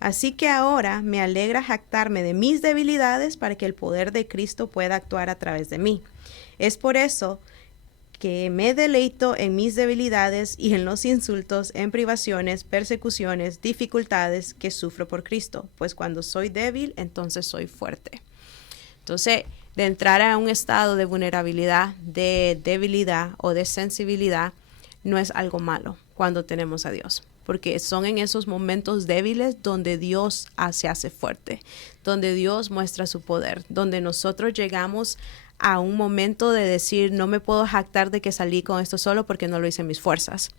Así que ahora me alegra jactarme de mis debilidades para que el poder de Cristo pueda actuar a través de mí. Es por eso que me deleito en mis debilidades y en los insultos, en privaciones, persecuciones, dificultades que sufro por Cristo, pues cuando soy débil, entonces soy fuerte. Entonces, de entrar a un estado de vulnerabilidad, de debilidad o de sensibilidad, no es algo malo cuando tenemos a Dios, porque son en esos momentos débiles donde Dios se hace fuerte, donde Dios muestra su poder, donde nosotros llegamos a un momento de decir, no me puedo jactar de que salí con esto solo porque no lo hice en mis fuerzas.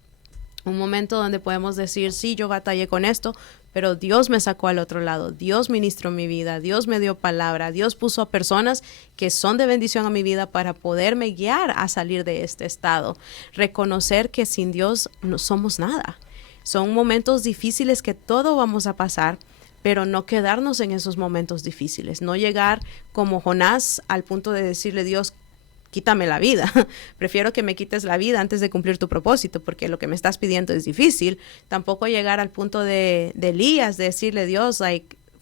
Un momento donde podemos decir, sí, yo batallé con esto, pero Dios me sacó al otro lado, Dios ministró mi vida, Dios me dio palabra, Dios puso a personas que son de bendición a mi vida para poderme guiar a salir de este estado. Reconocer que sin Dios no somos nada. Son momentos difíciles que todos vamos a pasar, pero no quedarnos en esos momentos difíciles, no llegar como Jonás al punto de decirle, Dios, quítame la vida. Prefiero que me quites la vida antes de cumplir tu propósito, porque lo que me estás pidiendo es difícil. Tampoco llegar al punto de Elías, de decirle, Dios,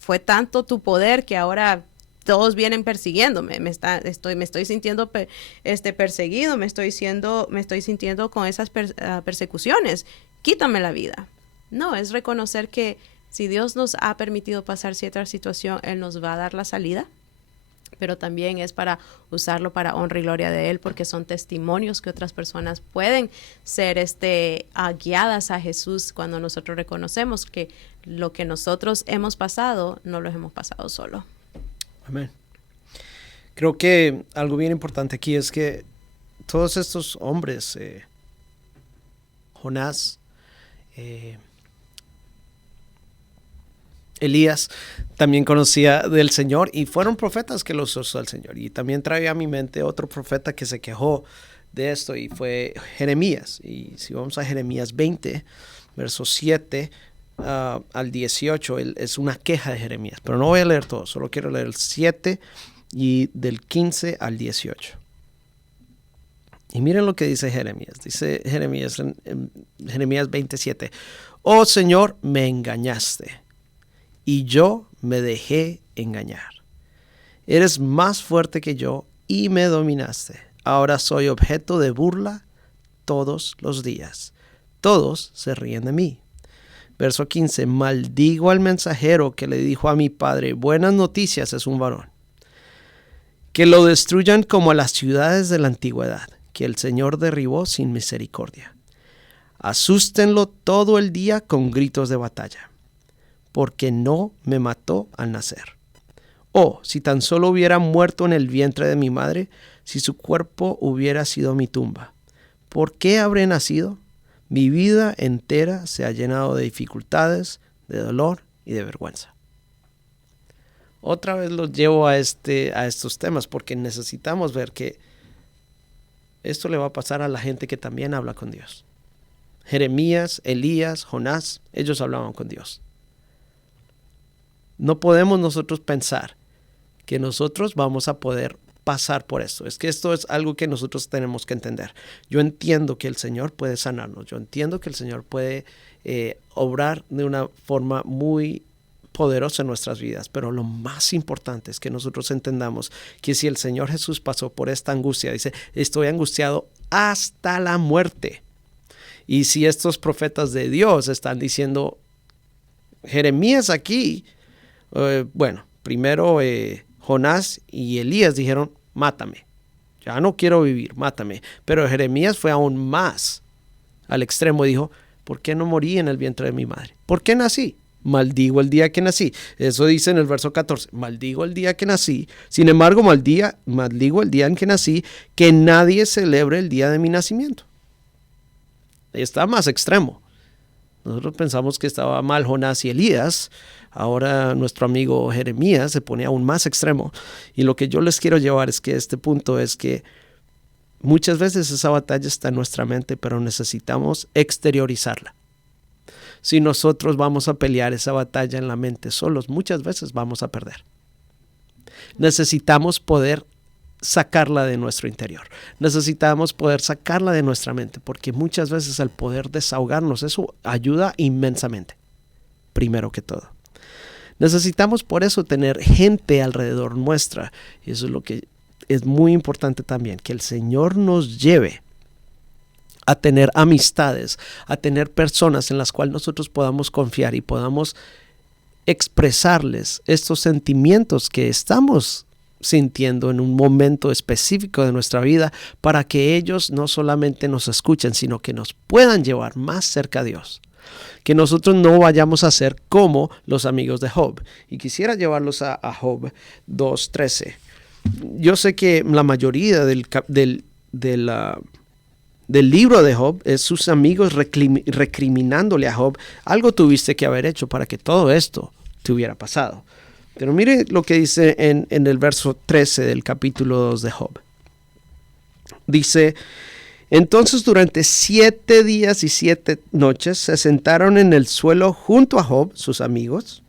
fue tanto tu poder que ahora todos vienen persiguiéndome. Me estoy sintiendo perseguido, me estoy sintiendo con esas persecuciones. Quítame la vida. No, es reconocer que si Dios nos ha permitido pasar cierta situación, Él nos va a dar la salida, pero también es para usarlo para honra y gloria de Él, porque son testimonios que otras personas pueden ser guiadas a Jesús cuando nosotros reconocemos que lo que nosotros hemos pasado, no lo hemos pasado solo. Amén. Creo que algo bien importante aquí es que todos estos hombres, Jonás, Elías también conocía del Señor y fueron profetas que los usó el Señor. Y también trae a mi mente otro profeta que se quejó de esto y fue Jeremías. Y si vamos a Jeremías 20, verso 7, al 18 es una queja de Jeremías, pero no voy a leer todo, solo quiero leer el 7 y del 15 al 18. Y miren lo que dice Jeremías. Dice Jeremías en Jeremías 27. Oh Señor, me engañaste y yo me dejé engañar. Eres más fuerte que yo y me dominaste. Ahora soy objeto de burla todos los días. Todos se ríen de mí. Verso 15. Maldigo al mensajero que le dijo a mi padre, buenas noticias es un varón. Que lo destruyan como a las ciudades de la antigüedad, que el Señor derribó sin misericordia. Asústenlo todo el día con gritos de batalla, porque no me mató al nacer. Oh, si tan solo hubiera muerto en el vientre de mi madre, si su cuerpo hubiera sido mi tumba. ¿Por qué habré nacido? Mi vida entera se ha llenado de dificultades, de dolor y de vergüenza. Otra vez los llevo a estos temas porque necesitamos ver que esto le va a pasar a la gente que también habla con Dios. Jeremías, Elías, Jonás, ellos hablaban con Dios. No podemos nosotros pensar que nosotros vamos a poder pasar por esto. Es que esto es algo que nosotros tenemos que entender. Yo entiendo que el Señor puede sanarnos. Yo entiendo que el Señor puede obrar de una forma muy poderosa en nuestras vidas, pero lo más importante es que nosotros entendamos que si el Señor Jesús pasó por esta angustia, dice, estoy angustiado hasta la muerte. Y si estos profetas de Dios están diciendo, Jeremías aquí, primero Jonás y Elías dijeron, mátame, ya no quiero vivir, mátame. Pero Jeremías fue aún más al extremo y dijo, ¿por qué no morí en el vientre de mi madre? ¿Por qué nací? Maldigo el día que nací. Eso dice en el verso 14. Maldigo el día que nací. Sin embargo, maldigo el día en que nací, que nadie celebre el día de mi nacimiento. Ahí está más extremo. Nosotros pensamos que estaba mal Jonás y Elías. Ahora nuestro amigo Jeremías se pone aún más extremo. Y lo que yo les quiero llevar es que este punto es que muchas veces esa batalla está en nuestra mente, pero necesitamos exteriorizarla. Si nosotros vamos a pelear esa batalla en la mente solos, muchas veces vamos a perder. Necesitamos poder sacarla de nuestro interior. Necesitamos poder sacarla de nuestra mente, porque muchas veces al poder desahogarnos, eso ayuda inmensamente, primero que todo. Necesitamos por eso tener gente alrededor nuestra, y eso es lo que es muy importante también, que el Señor nos lleve a tener amistades, a tener personas en las cuales nosotros podamos confiar y podamos expresarles estos sentimientos que estamos sintiendo en un momento específico de nuestra vida, para que ellos no solamente nos escuchen, sino que nos puedan llevar más cerca a Dios. Que nosotros no vayamos a ser como los amigos de Job. Y quisiera llevarlos a Job 2:13. Yo sé que la mayoría del libro de Job es sus amigos recriminándole a Job, algo tuviste que haber hecho para que todo esto te hubiera pasado. Pero mire lo que dice en el verso 13 del capítulo 2 de Job. Dice, entonces durante 7 días y 7 noches se sentaron en el suelo junto a Job, sus amigos,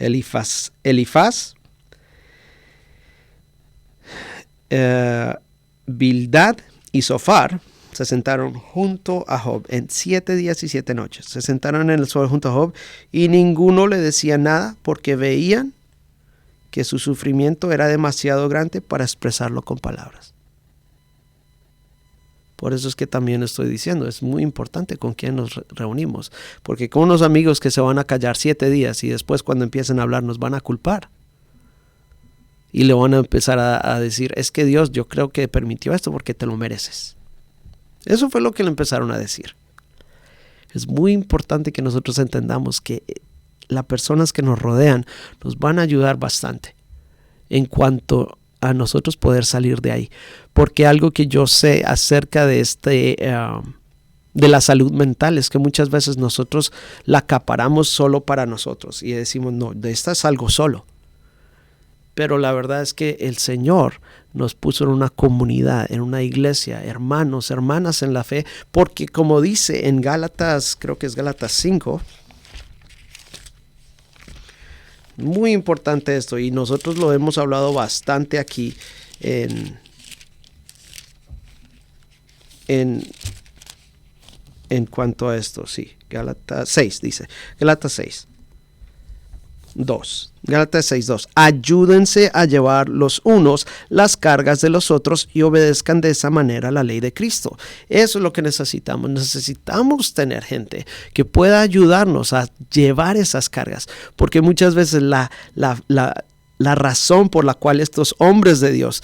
Elifaz, Bildad y Zofar, se sentaron junto a Job en 7 días y 7 noches. Se sentaron en el suelo junto a Job y ninguno le decía nada, porque veían que su sufrimiento era demasiado grande para expresarlo con palabras. Por eso es que también estoy diciendo, es muy importante con quién nos reunimos, porque con unos amigos que se van a callar 7 días y después cuando empiecen a hablar nos van a culpar. Y le van a empezar a decir, es que Dios, yo creo que permitió esto porque te lo mereces. Eso fue lo que le empezaron a decir. Es muy importante que nosotros entendamos que las personas que nos rodean nos van a ayudar bastante en cuanto a nosotros poder salir de ahí. Porque algo que yo sé acerca de de la salud mental es que muchas veces nosotros la acaparamos solo para nosotros y decimos, no, de esta es algo solo. pero la verdad es que el Señor nos puso en una comunidad, en una iglesia, hermanos, hermanas en la fe, porque como dice en Gálatas, creo que es Gálatas 5, muy importante esto, y nosotros lo hemos hablado bastante aquí en cuanto a esto, sí, Gálatas 6 dice, Gálatas 6. 2. Gálatas 6:2. Ayúdense a llevar los unos las cargas de los otros y obedezcan de esa manera la ley de Cristo. Eso es lo que necesitamos. Necesitamos tener gente que pueda ayudarnos a llevar esas cargas, porque muchas veces la razón por la cual estos hombres de Dios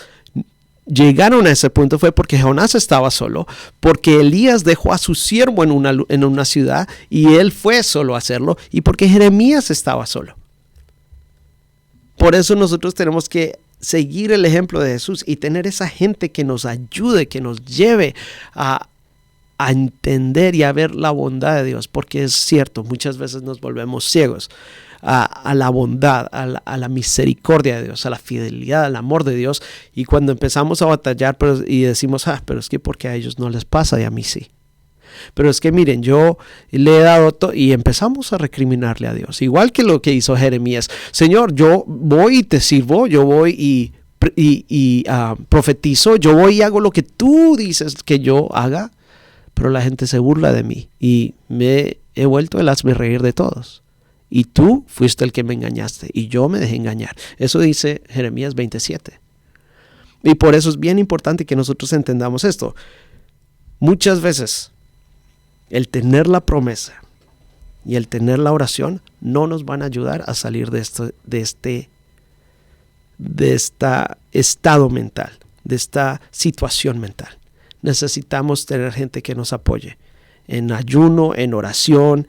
llegaron a ese punto fue porque Jonás estaba solo, porque Elías dejó a su siervo en una ciudad y él fue solo a hacerlo, y porque Jeremías estaba solo. Por eso nosotros tenemos que seguir el ejemplo de Jesús y tener esa gente que nos ayude, que nos lleve a entender y a ver la bondad de Dios, porque es cierto, muchas veces nos volvemos ciegos a la bondad, a la misericordia de Dios, a la fidelidad, al amor de Dios, y cuando empezamos a batallar y decimos, pero es que porque a ellos no les pasa y a mí sí. Pero es que miren, yo le he dado todo, y empezamos a recriminarle a Dios, igual que lo que hizo Jeremías. Señor, yo voy y te sirvo, yo voy y profetizo, yo voy y hago lo que tú dices que yo haga, pero la gente se burla de mí y me he vuelto el hazmerreír de todos. Y tú fuiste el que me engañaste y yo me dejé engañar. Eso dice Jeremías 27. Y por eso es bien importante que nosotros entendamos esto. Muchas veces el tener la promesa y el tener la oración no nos van a ayudar a salir de este estado mental, de esta situación mental. Necesitamos tener gente que nos apoye en ayuno, en oración,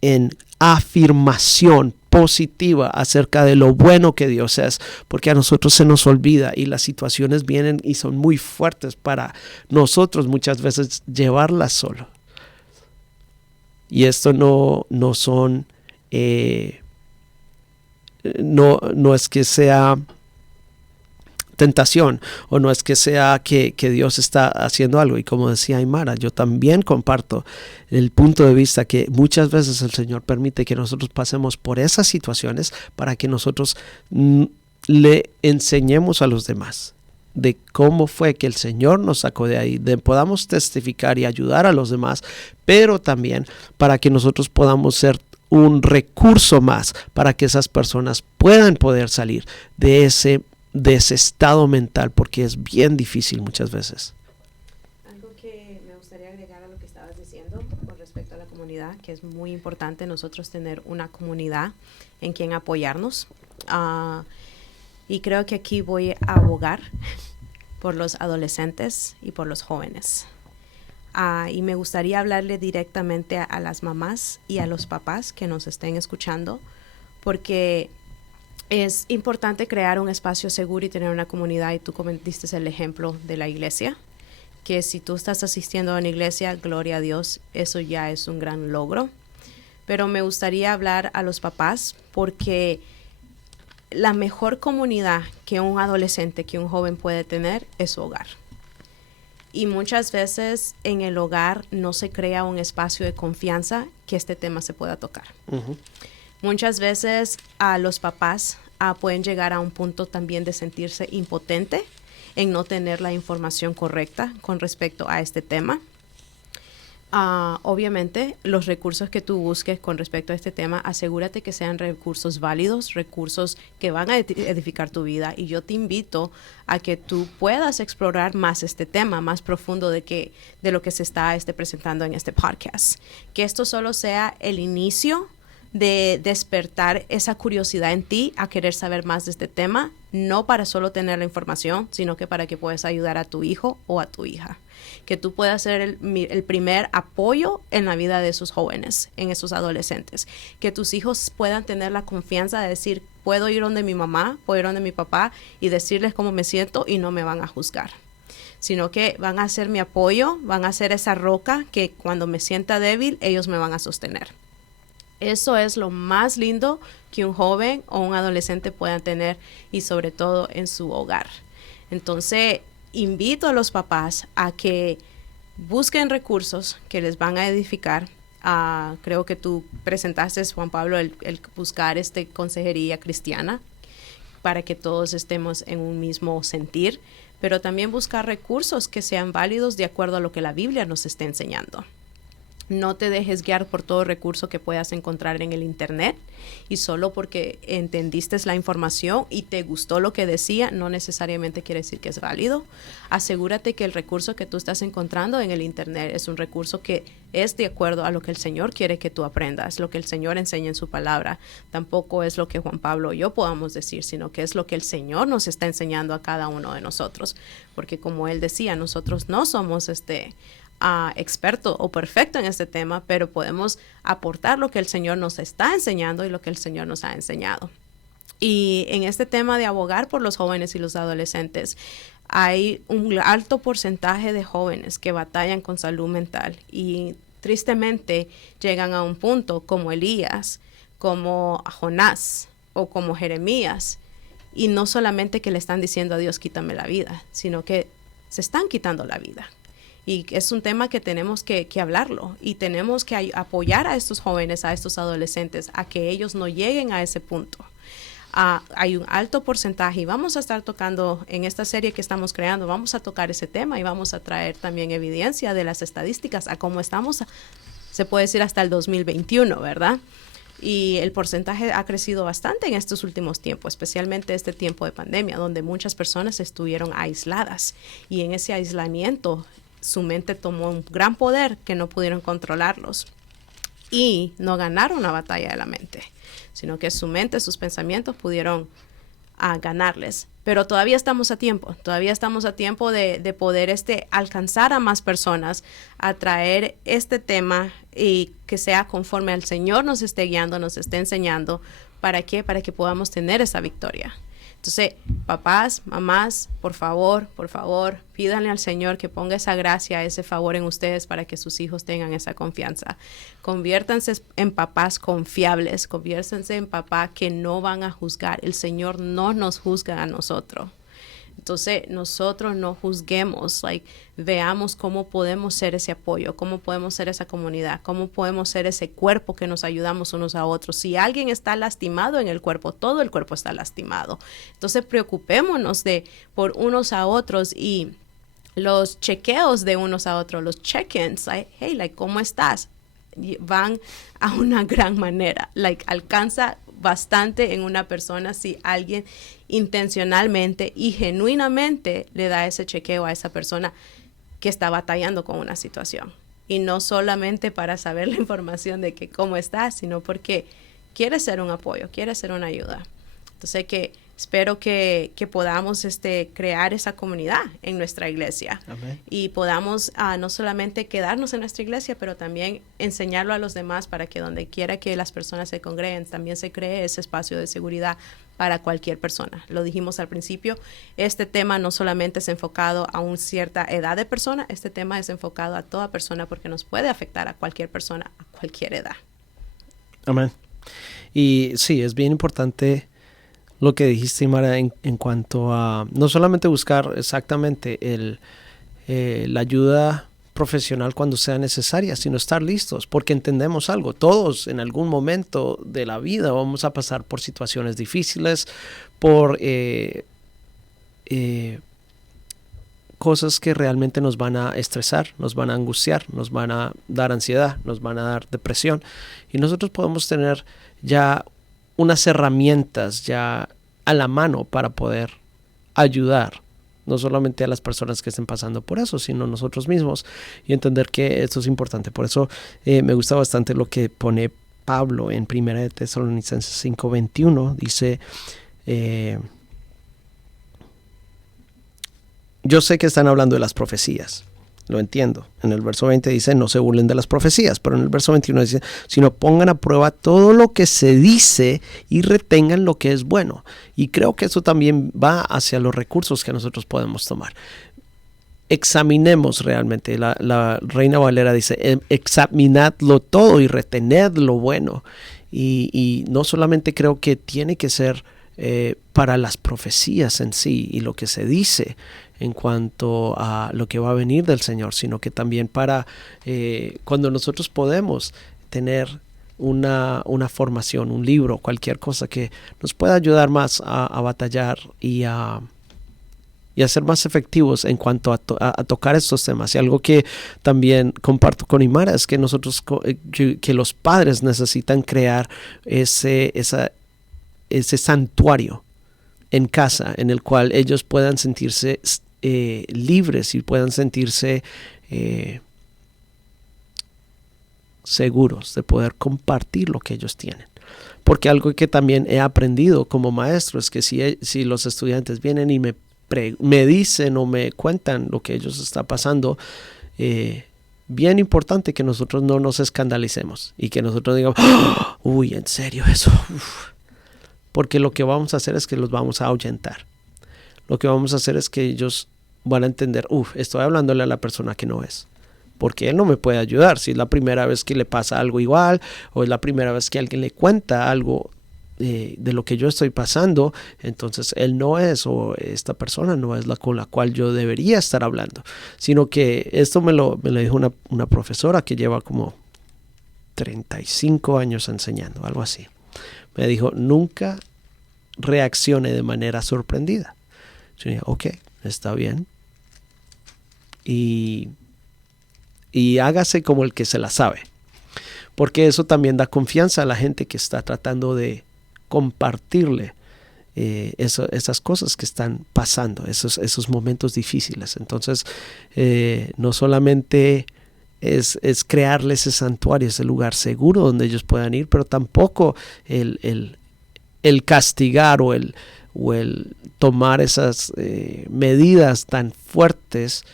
en afirmación positiva acerca de lo bueno que Dios es, porque a nosotros se nos olvida y las situaciones vienen y son muy fuertes para nosotros muchas veces llevarlas solo. Y esto no son, no es que sea tentación, o no es que sea que Dios está haciendo algo. Y como decía Aymara, yo también comparto el punto de vista que muchas veces el Señor permite que nosotros pasemos por esas situaciones para que nosotros le enseñemos a los demás de cómo fue que el Señor nos sacó de ahí, de podamos testificar y ayudar a los demás, pero también para que nosotros podamos ser un recurso más para que esas personas puedan poder salir de ese estado mental, porque es bien difícil muchas veces. Algo que me gustaría agregar a lo que estabas diciendo con respecto a la comunidad, que es muy importante nosotros tener una comunidad en quien apoyarnos. Y creo que aquí voy a abogar por los adolescentes y por los jóvenes. Y me gustaría hablarle directamente a las mamás y a los papás que nos estén escuchando, porque es importante crear un espacio seguro y tener una comunidad. Y tú diste el ejemplo de la iglesia, que si tú estás asistiendo a una iglesia, gloria a Dios, eso ya es un gran logro. Pero me gustaría hablar a los papás, porque la mejor comunidad que un adolescente, que un joven puede tener es su hogar. Y muchas veces en el hogar no se crea un espacio de confianza que este tema se pueda tocar. Uh-huh. Muchas veces los papás pueden llegar a un punto también de sentirse impotente en no tener la información correcta con respecto a este tema. Obviamente, los recursos que tú busques con respecto a este tema, asegúrate que sean recursos válidos, recursos que van a edificar tu vida. Y yo te invito a que tú puedas explorar más este tema, más profundo de lo que se está presentando en este podcast. Que esto solo sea el inicio de despertar esa curiosidad en ti a querer saber más de este tema, no para solo tener la información, sino que para que puedas ayudar a tu hijo o a tu hija. Que tú puedas ser el primer apoyo en la vida de esos jóvenes, en esos adolescentes. Que tus hijos puedan tener la confianza de decir, puedo ir donde mi mamá, puedo ir donde mi papá y decirles cómo me siento y no me van a juzgar. Sino que van a ser mi apoyo, van a ser esa roca que cuando me sienta débil, ellos me van a sostener. Eso es lo más lindo que un joven o un adolescente puedan tener, y sobre todo en su hogar. Entonces, invito a los papás a que busquen recursos que les van a edificar. Creo que tú presentaste, Juan Pablo, el buscar consejería cristiana para que todos estemos en un mismo sentir, pero también buscar recursos que sean válidos de acuerdo a lo que la Biblia nos está enseñando. No te dejes guiar por todo recurso que puedas encontrar en el internet, y solo porque entendiste la información y te gustó lo que decía, no necesariamente quiere decir que es válido. Asegúrate que el recurso que tú estás encontrando en el internet es un recurso que es de acuerdo a lo que el Señor quiere que tú aprendas, lo que el Señor enseña en su palabra. Tampoco es lo que Juan Pablo o yo podamos decir, sino que es lo que el Señor nos está enseñando a cada uno de nosotros. Porque como él decía, nosotros no somos experto o perfecto en este tema, pero podemos aportar lo que el Señor nos está enseñando y lo que el Señor nos ha enseñado. Y en este tema de abogar por los jóvenes y los adolescentes, hay un alto porcentaje de jóvenes que batallan con salud mental y tristemente llegan a un punto como Elías, como Jonás o como Jeremías, y no solamente que le están diciendo a Dios quítame la vida, sino que se están quitando la vida. Y es un tema que tenemos que hablarlo, y tenemos que apoyar a estos jóvenes, a estos adolescentes, a que ellos no lleguen a ese punto. Hay un alto porcentaje, y vamos a estar tocando en esta serie que estamos creando, vamos a tocar ese tema y vamos a traer también evidencia de las estadísticas a cómo estamos, se puede decir hasta el 2021, ¿verdad? Y el porcentaje ha crecido bastante en estos últimos tiempos, especialmente este tiempo de pandemia, donde muchas personas estuvieron aisladas, y en ese aislamiento su mente tomó un gran poder que no pudieron controlarlos, y no ganaron la batalla de la mente, sino que su mente, sus pensamientos pudieron ganarles. Pero todavía estamos a tiempo de poder alcanzar a más personas, a traer este tema y que sea conforme al Señor nos esté guiando, nos esté enseñando. ¿Para qué? Para que podamos tener esa victoria. Entonces, papás, mamás, por favor, pídanle al Señor que ponga esa gracia, ese favor en ustedes para que sus hijos tengan esa confianza. Conviértanse en papás confiables, conviértanse en papás que no van a juzgar. El Señor no nos juzga a nosotros. Entonces, nosotros no juzguemos, veamos cómo podemos ser ese apoyo, cómo podemos ser esa comunidad, cómo podemos ser ese cuerpo que nos ayudamos unos a otros. Si alguien está lastimado en el cuerpo, todo el cuerpo está lastimado. Entonces, preocupémonos por unos a otros, y los chequeos de unos a otros, los check-ins, hey, ¿cómo estás? Van a una gran manera, alcanza bastante en una persona si alguien intencionalmente y genuinamente le da ese chequeo a esa persona que está batallando con una situación, y no solamente para saber la información de que cómo está, sino porque quiere ser un apoyo, quiere ser una ayuda. Entonces espero que podamos crear esa comunidad en nuestra iglesia. Amén. Y podamos no solamente quedarnos en nuestra iglesia, pero también enseñarlo a los demás, para que donde quiera que las personas se congreguen, también se cree ese espacio de seguridad para cualquier persona. Lo dijimos al principio, este tema no solamente es enfocado a una cierta edad de persona, este tema es enfocado a toda persona, porque nos puede afectar a cualquier persona, a cualquier edad. Amén. Y sí, es bien importante lo que dijiste, Mara, en cuanto a no solamente buscar exactamente la ayuda profesional cuando sea necesaria, sino estar listos, porque entendemos algo. Todos en algún momento de la vida vamos a pasar por situaciones difíciles, por cosas que realmente nos van a estresar, nos van a angustiar, nos van a dar ansiedad, nos van a dar depresión. Y nosotros podemos tener ya unas herramientas ya a la mano para poder ayudar no solamente a las personas que estén pasando por eso, sino nosotros mismos, y entender que esto es importante. Por eso me gusta bastante lo que pone Pablo en 1 Tesalonicenses 5:21. Dice, yo sé que están hablando de las profecías, lo entiendo. En el verso 20 dice, no se burlen de las profecías, pero en el verso 21 dice, sino pongan a prueba todo lo que se dice y retengan lo que es bueno. Y creo que eso también va hacia los recursos que nosotros podemos tomar. examinemos realmente. La Reina Valera dice, examinadlo todo y retened lo bueno. Y no solamente creo que tiene que ser para las profecías en sí y lo que se dice en cuanto a lo que va a venir del Señor, sino que también para cuando nosotros podemos tener una formación, un libro, cualquier cosa que nos pueda ayudar más a batallar y a ser más efectivos en cuanto a tocar estos temas. Y algo que también comparto con Imara es que nosotros, que los padres necesitan crear ese santuario en casa en el cual ellos puedan sentirse libres y puedan sentirse seguros de poder compartir lo que ellos tienen. Porque algo que también he aprendido como maestro es que si los estudiantes vienen y me dicen o me cuentan lo que ellos está pasando, bien importante que nosotros no nos escandalicemos y que nosotros digamos, ¡oh! Uy, en serio eso. Uf. Porque lo que vamos a hacer es que los vamos a ahuyentar. Lo que vamos a hacer es que ellos van a entender, estoy hablándole a la persona que no es. Porque él no me puede ayudar. Si es la primera vez que le pasa algo igual o es la primera vez que alguien le cuenta algo de lo que yo estoy pasando, entonces él no es, o esta persona no es la con la cual yo debería estar hablando. Sino que esto me lo dijo una profesora que lleva como 35 años enseñando, algo así. Me dijo, nunca reaccione de manera sorprendida. Yo dije, ok, está bien. Y hágase como el que se la sabe. Porque eso también da confianza a la gente que está tratando de compartirle esas cosas que están pasando, esos momentos difíciles. Entonces, no solamente es crearle ese santuario, ese lugar seguro donde ellos puedan ir, pero tampoco el castigar o el tomar esas medidas tan fuertes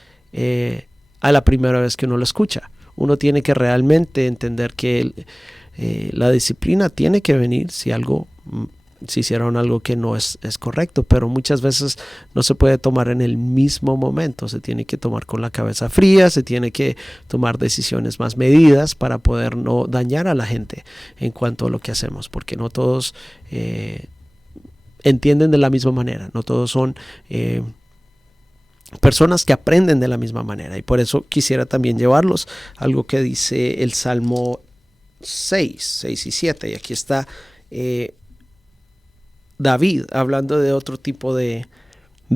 a la primera vez que uno lo escucha. Uno tiene que realmente entender que la disciplina tiene que venir si hicieron algo que no es correcto, pero muchas veces no se puede tomar en el mismo momento. Se tiene que tomar con la cabeza fría, se tiene que tomar decisiones más medidas para poder no dañar a la gente en cuanto a lo que hacemos, porque no todos entienden de la misma manera, no todos son personas que aprenden de la misma manera, y por eso quisiera también llevarlos a algo que dice el Salmo 6 y 7, y aquí está David hablando de otro tipo de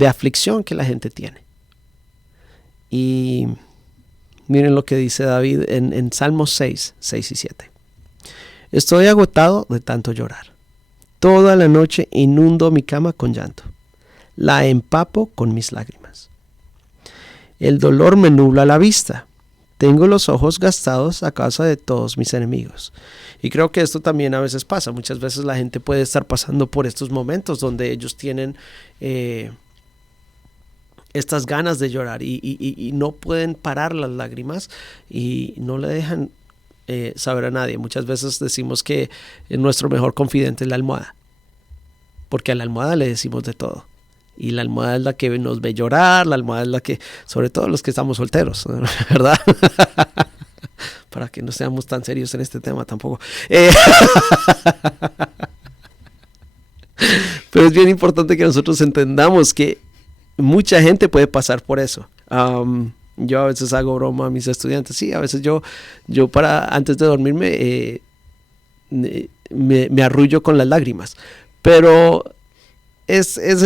aflicción que la gente tiene. Y miren lo que dice David en Salmos 6 y 7. Estoy agotado de tanto llorar. Toda la noche inundo mi cama con llanto. La empapo con mis lágrimas. El dolor me nubla la vista. Tengo los ojos gastados a causa de todos mis enemigos. Y creo que esto también a veces pasa. Muchas veces la gente puede estar pasando por estos momentos donde ellos tienen estas ganas de llorar y no pueden parar las lágrimas y no le dejan saber a nadie. Muchas veces decimos que nuestro mejor confidente es la almohada, porque a la almohada le decimos de todo. Y la almohada es la que nos ve llorar, la almohada es la que, sobre todo los que estamos solteros, ¿verdad? Para que no seamos tan serios en este tema tampoco. Pero es bien importante que nosotros entendamos que mucha gente puede pasar por eso. Yo a veces hago broma a mis estudiantes. Sí, a veces yo antes de dormirme me arrullo con las lágrimas. Pero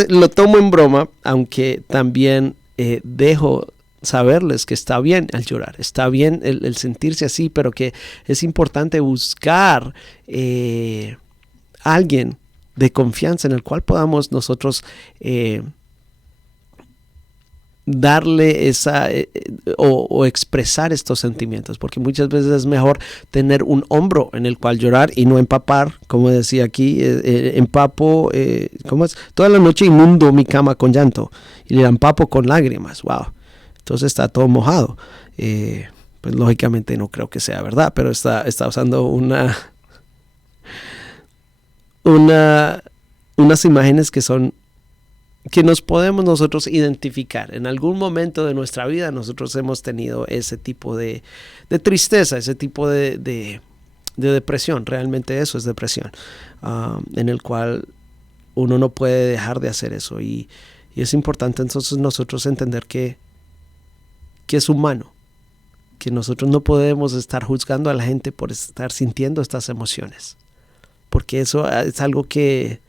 lo tomo en broma, aunque también dejo saberles que está bien el llorar, está bien el sentirse así, pero que es importante buscar alguien de confianza en el cual podamos nosotros darle o expresar estos sentimientos, porque muchas veces es mejor tener un hombro en el cual llorar y no empapar, como decía aquí, empapo, ¿cómo es? Toda la noche inundo mi cama con llanto y la empapo con lágrimas. Wow, entonces está todo mojado. Pues lógicamente no creo que sea verdad, pero está usando unas imágenes que son que nos podemos nosotros identificar. En algún momento de nuestra vida nosotros hemos tenido ese tipo de tristeza, ese tipo de depresión. Realmente eso es depresión, en el cual uno no puede dejar de hacer eso. Y es importante entonces nosotros entender que es humano, que nosotros no podemos estar juzgando a la gente por estar sintiendo estas emociones, porque eso es algo que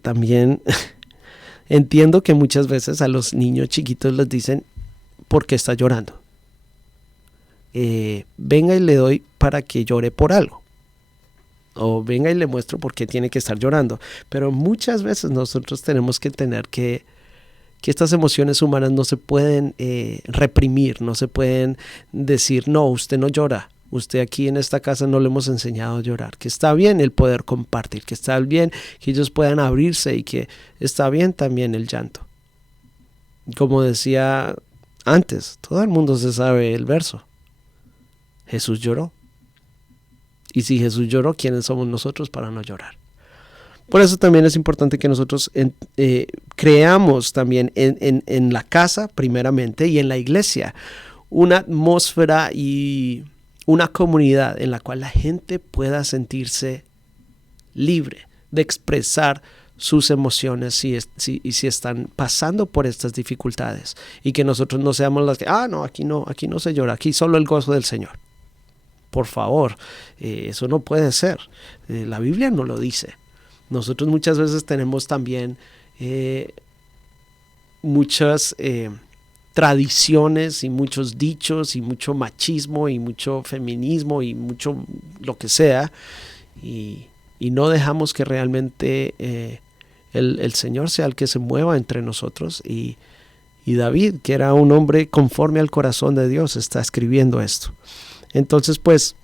también entiendo que muchas veces a los niños chiquitos les dicen, ¿por qué está llorando? Venga y le doy para que llore por algo. O venga y le muestro por qué tiene que estar llorando. Pero muchas veces nosotros tenemos que entender que estas emociones humanas no se pueden reprimir, no se pueden decir, no, usted no llora. Usted aquí en esta casa no le hemos enseñado a llorar, que está bien el poder compartir, que está bien que ellos puedan abrirse y que está bien también el llanto. Como decía antes, todo el mundo se sabe el verso. Jesús lloró. Y si Jesús lloró, ¿quiénes somos nosotros para no llorar? Por eso también es importante que nosotros creamos también en la casa primeramente y en la iglesia una atmósfera y una comunidad en la cual la gente pueda sentirse libre de expresar sus emociones si están pasando por estas dificultades, y que nosotros no seamos las que, aquí no se llora, aquí solo el gozo del Señor. Por favor, eso no puede ser. La Biblia no lo dice. Nosotros muchas veces tenemos también muchas tradiciones y muchos dichos y mucho machismo y mucho feminismo y mucho lo que sea, y no dejamos que realmente el Señor sea el que se mueva entre nosotros. Y David, que era un hombre conforme al corazón de Dios, está escribiendo esto. Entonces, pues,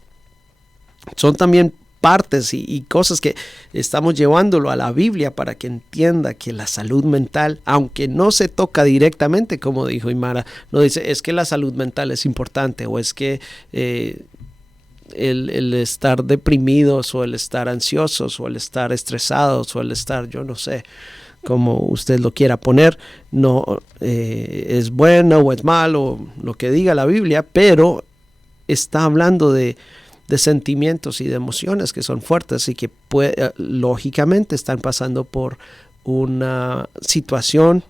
son también partes y cosas que estamos llevándolo a la Biblia para que entienda que la salud mental, aunque no se toca directamente, como dijo Imara, no dice, es que la salud mental es importante, o es que el estar deprimidos, o el estar ansiosos, o el estar estresados, o el estar, yo no sé, como usted lo quiera poner, no es bueno o es malo, lo que diga la Biblia, pero está hablando de sentimientos y de emociones que son fuertes y que lógicamente están pasando por una situación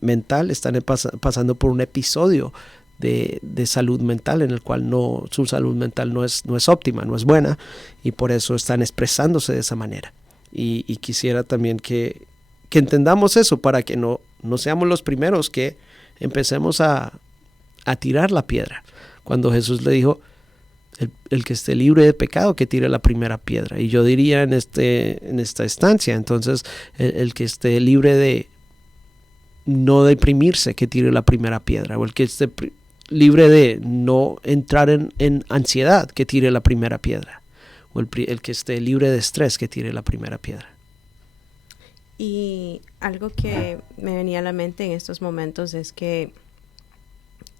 mental, están pasando por un episodio de salud mental en el cual su salud mental no es óptima, no es buena, y por eso están expresándose de esa manera. Y quisiera también que entendamos eso, para que no seamos los primeros que empecemos a tirar la piedra. Cuando Jesús le dijo, el que esté libre de pecado, que tire la primera piedra. Y yo diría en esta estancia, entonces, el que esté libre de no deprimirse, que tire la primera piedra. O el que esté libre de no entrar en ansiedad, que tire la primera piedra. O el que esté libre de estrés, que tire la primera piedra. Y algo que me venía a la mente en estos momentos es que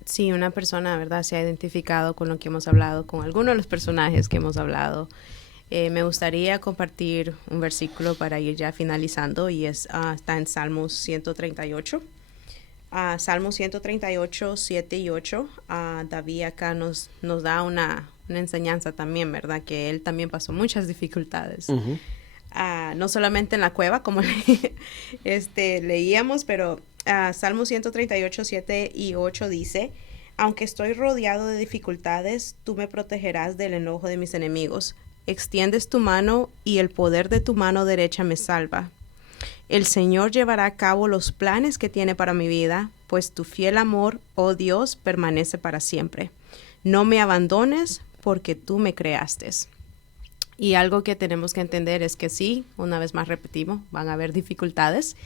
si una persona, ¿verdad?, se ha identificado con lo que hemos hablado, con alguno de los personajes que hemos hablado, me gustaría compartir un versículo para ir ya finalizando, y está en Salmos 138. Salmos 138, 7 y 8. David acá nos da una enseñanza también, ¿verdad?, que él también pasó muchas dificultades. Uh-huh. No solamente en la cueva, como leíamos, pero Salmo 138, 7 y 8 dice: aunque estoy rodeado de dificultades, tú me protegerás del enojo de mis enemigos. Extiendes tu mano y el poder de tu mano derecha me salva. El Señor llevará a cabo los planes que tiene para mi vida, pues tu fiel amor, oh Dios, permanece para siempre. No me abandones, porque tú me creaste. Y algo que tenemos que entender es que sí, una vez más repetimos, van a haber dificultades.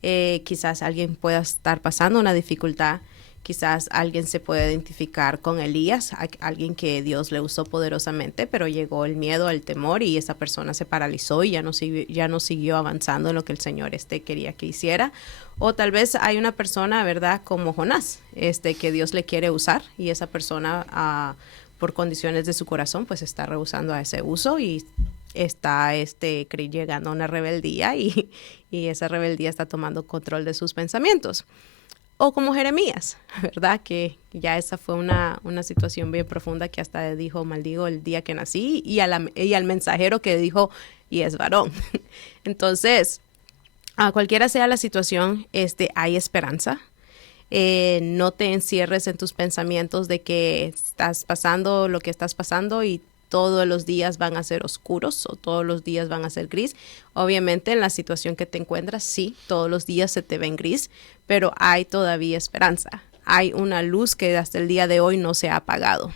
Quizás alguien pueda estar pasando una dificultad, quizás alguien se puede identificar con Elías, alguien que Dios le usó poderosamente, pero llegó el miedo, el temor, y esa persona se paralizó y ya no siguió avanzando en lo que el Señor quería que hiciera. O tal vez hay una persona, ¿verdad?, como Jonás, que Dios le quiere usar, y esa persona por condiciones de su corazón pues está rehusando a ese uso y está llegando a una rebeldía y esa rebeldía está tomando control de sus pensamientos. O como Jeremías, ¿verdad? Que ya esa fue una situación bien profunda que hasta dijo, maldigo el día que nací, y al mensajero que dijo, y es varón. Entonces, cualquiera sea la situación, hay esperanza. No te encierres en tus pensamientos de que estás pasando lo que estás pasando y todos los días van a ser oscuros o todos los días van a ser gris. Obviamente en la situación que te encuentras, sí, todos los días se te ven gris, pero hay todavía esperanza. Hay una luz que hasta el día de hoy no se ha apagado.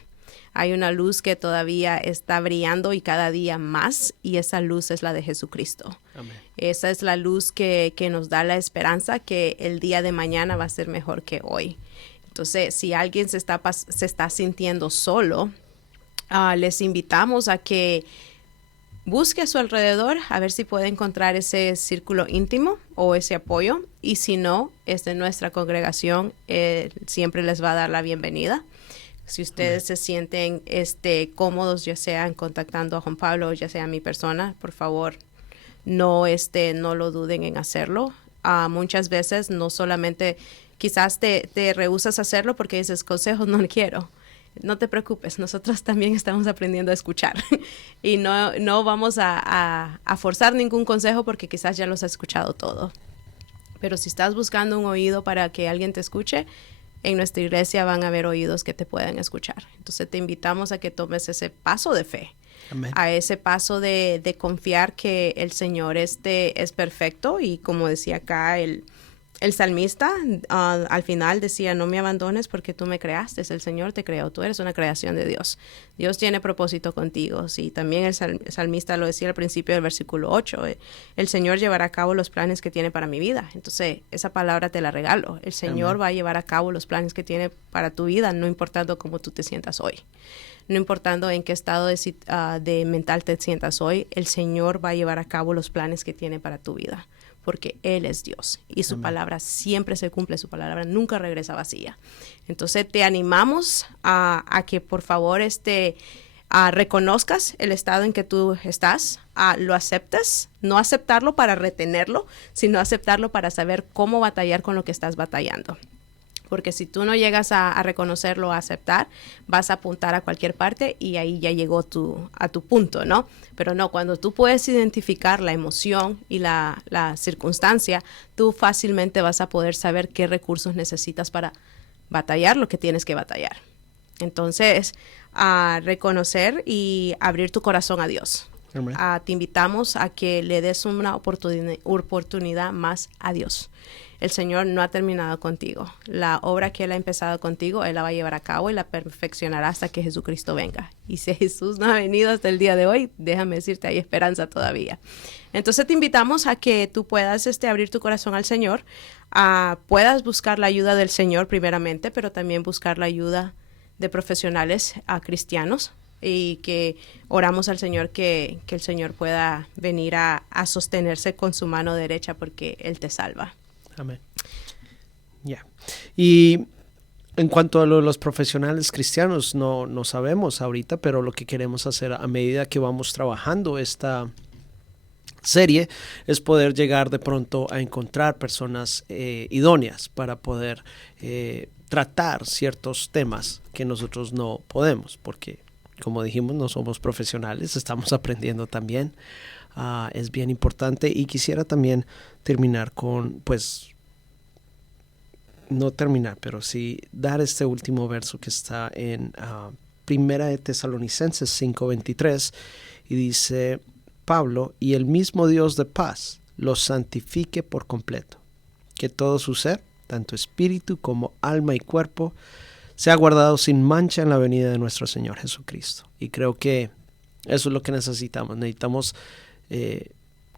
Hay una luz que todavía está brillando y cada día más, y esa luz es la de Jesucristo. Amén. Esa es la luz que nos da la esperanza que el día de mañana va a ser mejor que hoy. Entonces, si alguien se está sintiendo solo, les invitamos a que busque a su alrededor a ver si puede encontrar ese círculo íntimo o ese apoyo, y si no, nuestra congregación siempre les va a dar la bienvenida. Si ustedes se sienten cómodos, ya sean contactando a Juan Pablo o ya sea a mi persona, por favor, no lo duden en hacerlo. Muchas veces no solamente quizás te rehusas a hacerlo porque dices, consejos no quiero. No te preocupes, nosotros también estamos aprendiendo a escuchar y no vamos a forzar ningún consejo porque quizás ya los has escuchado todo. Pero si estás buscando un oído para que alguien te escuche, en nuestra iglesia van a haber oídos que te puedan escuchar. Entonces te invitamos a que tomes ese paso de fe. Amén. A ese paso de confiar que el Señor es perfecto, y como decía acá el salmista, al final decía, no me abandones porque tú me creaste, el Señor te creó, tú eres una creación de Dios. Dios tiene propósito contigo. Sí, también el salmista lo decía al principio del versículo 8, el Señor llevará a cabo los planes que tiene para mi vida. Entonces, esa palabra te la regalo. El Señor Amén. Va a llevar a cabo los planes que tiene para tu vida, no importando cómo tú te sientas hoy. No importando en qué estado de mental te sientas hoy, el Señor va a llevar a cabo los planes que tiene para tu vida, porque Él es Dios y su Amén. Palabra siempre se cumple, su palabra nunca regresa vacía. Entonces te animamos a que por favor reconozcas el estado en que tú estás, lo aceptes, no aceptarlo para retenerlo, sino aceptarlo para saber cómo batallar con lo que estás batallando. Porque si tú no llegas a reconocerlo, a aceptar, vas a apuntar a cualquier parte y ahí ya llegó a tu punto, ¿no? Pero no, cuando tú puedes identificar la emoción y la circunstancia, tú fácilmente vas a poder saber qué recursos necesitas para batallar lo que tienes que batallar. Entonces, a reconocer y abrir tu corazón a Dios. Te invitamos a que le des una oportunidad más a Dios. El Señor no ha terminado contigo. La obra que Él ha empezado contigo, Él la va a llevar a cabo y la perfeccionará hasta que Jesucristo venga. Y si Jesús no ha venido hasta el día de hoy, déjame decirte, hay esperanza todavía. Entonces te invitamos a que tú puedas abrir tu corazón al Señor, puedas buscar la ayuda del Señor primeramente, pero también buscar la ayuda de profesionales cristianos, y que oramos al Señor que el Señor pueda venir a sostenerse con su mano derecha, porque Él te salva. Amén. Ya. Y en cuanto a los profesionales cristianos, no sabemos ahorita, pero lo que queremos hacer a medida que vamos trabajando esta serie es poder llegar de pronto a encontrar personas idóneas para poder tratar ciertos temas que nosotros no podemos, porque como dijimos, no somos profesionales, estamos aprendiendo también. Es bien importante, y quisiera también terminar con, pues, no terminar, pero sí dar este último verso que está en Primera de Tesalonicenses 5:23, y dice Pablo, y el mismo Dios de paz los santifique por completo, que todo su ser, tanto espíritu como alma y cuerpo, sea guardado sin mancha en la venida de nuestro Señor Jesucristo. Y creo que eso es lo que necesitamos. Necesitamos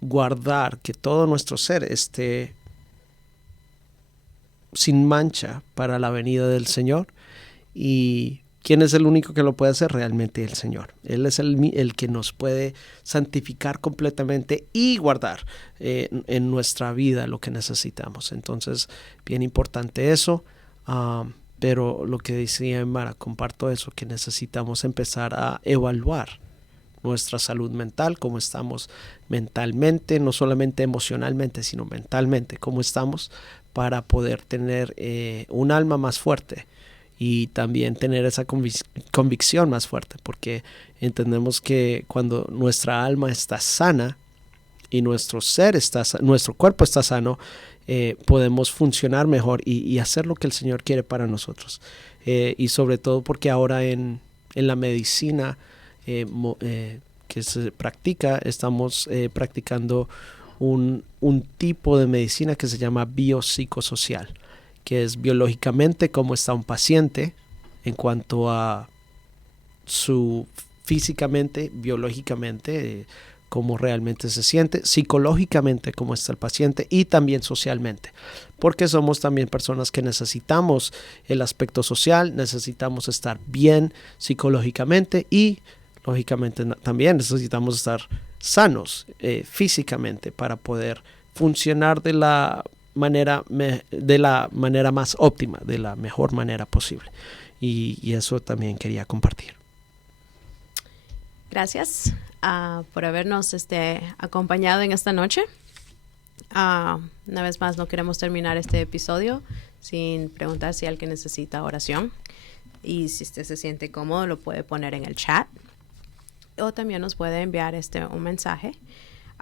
guardar que todo nuestro ser esté sin mancha para la venida del Señor. ¿Y quién es el único que lo puede hacer? Realmente el Señor. Él es el que nos puede santificar completamente y guardar en nuestra vida lo que necesitamos. Entonces, bien importante eso. Pero lo que decía Mara, comparto eso, que necesitamos empezar a evaluar nuestra salud mental, cómo estamos mentalmente, no solamente emocionalmente, sino mentalmente, cómo estamos para poder tener un alma más fuerte y también tener esa convicción más fuerte, porque entendemos que cuando nuestra alma está sana y nuestro cuerpo está sano, podemos funcionar mejor y hacer lo que el Señor quiere para nosotros. Y sobre todo porque ahora en la medicina que se practica, estamos practicando un tipo de medicina que se llama biopsicosocial, que es biológicamente cómo está un paciente en cuanto a su físicamente, biológicamente, cómo realmente se siente, psicológicamente cómo está el paciente y también socialmente, porque somos también personas que necesitamos el aspecto social, necesitamos estar bien psicológicamente y lógicamente también necesitamos estar sanos físicamente para poder funcionar de la manera más óptima, de la mejor manera posible. Y eso también quería compartir. Gracias por habernos acompañado en esta noche. Una vez más, no queremos terminar este episodio sin preguntar si alguien necesita oración. Y si usted se siente cómodo, lo puede poner en el chat. O también nos puede enviar un mensaje.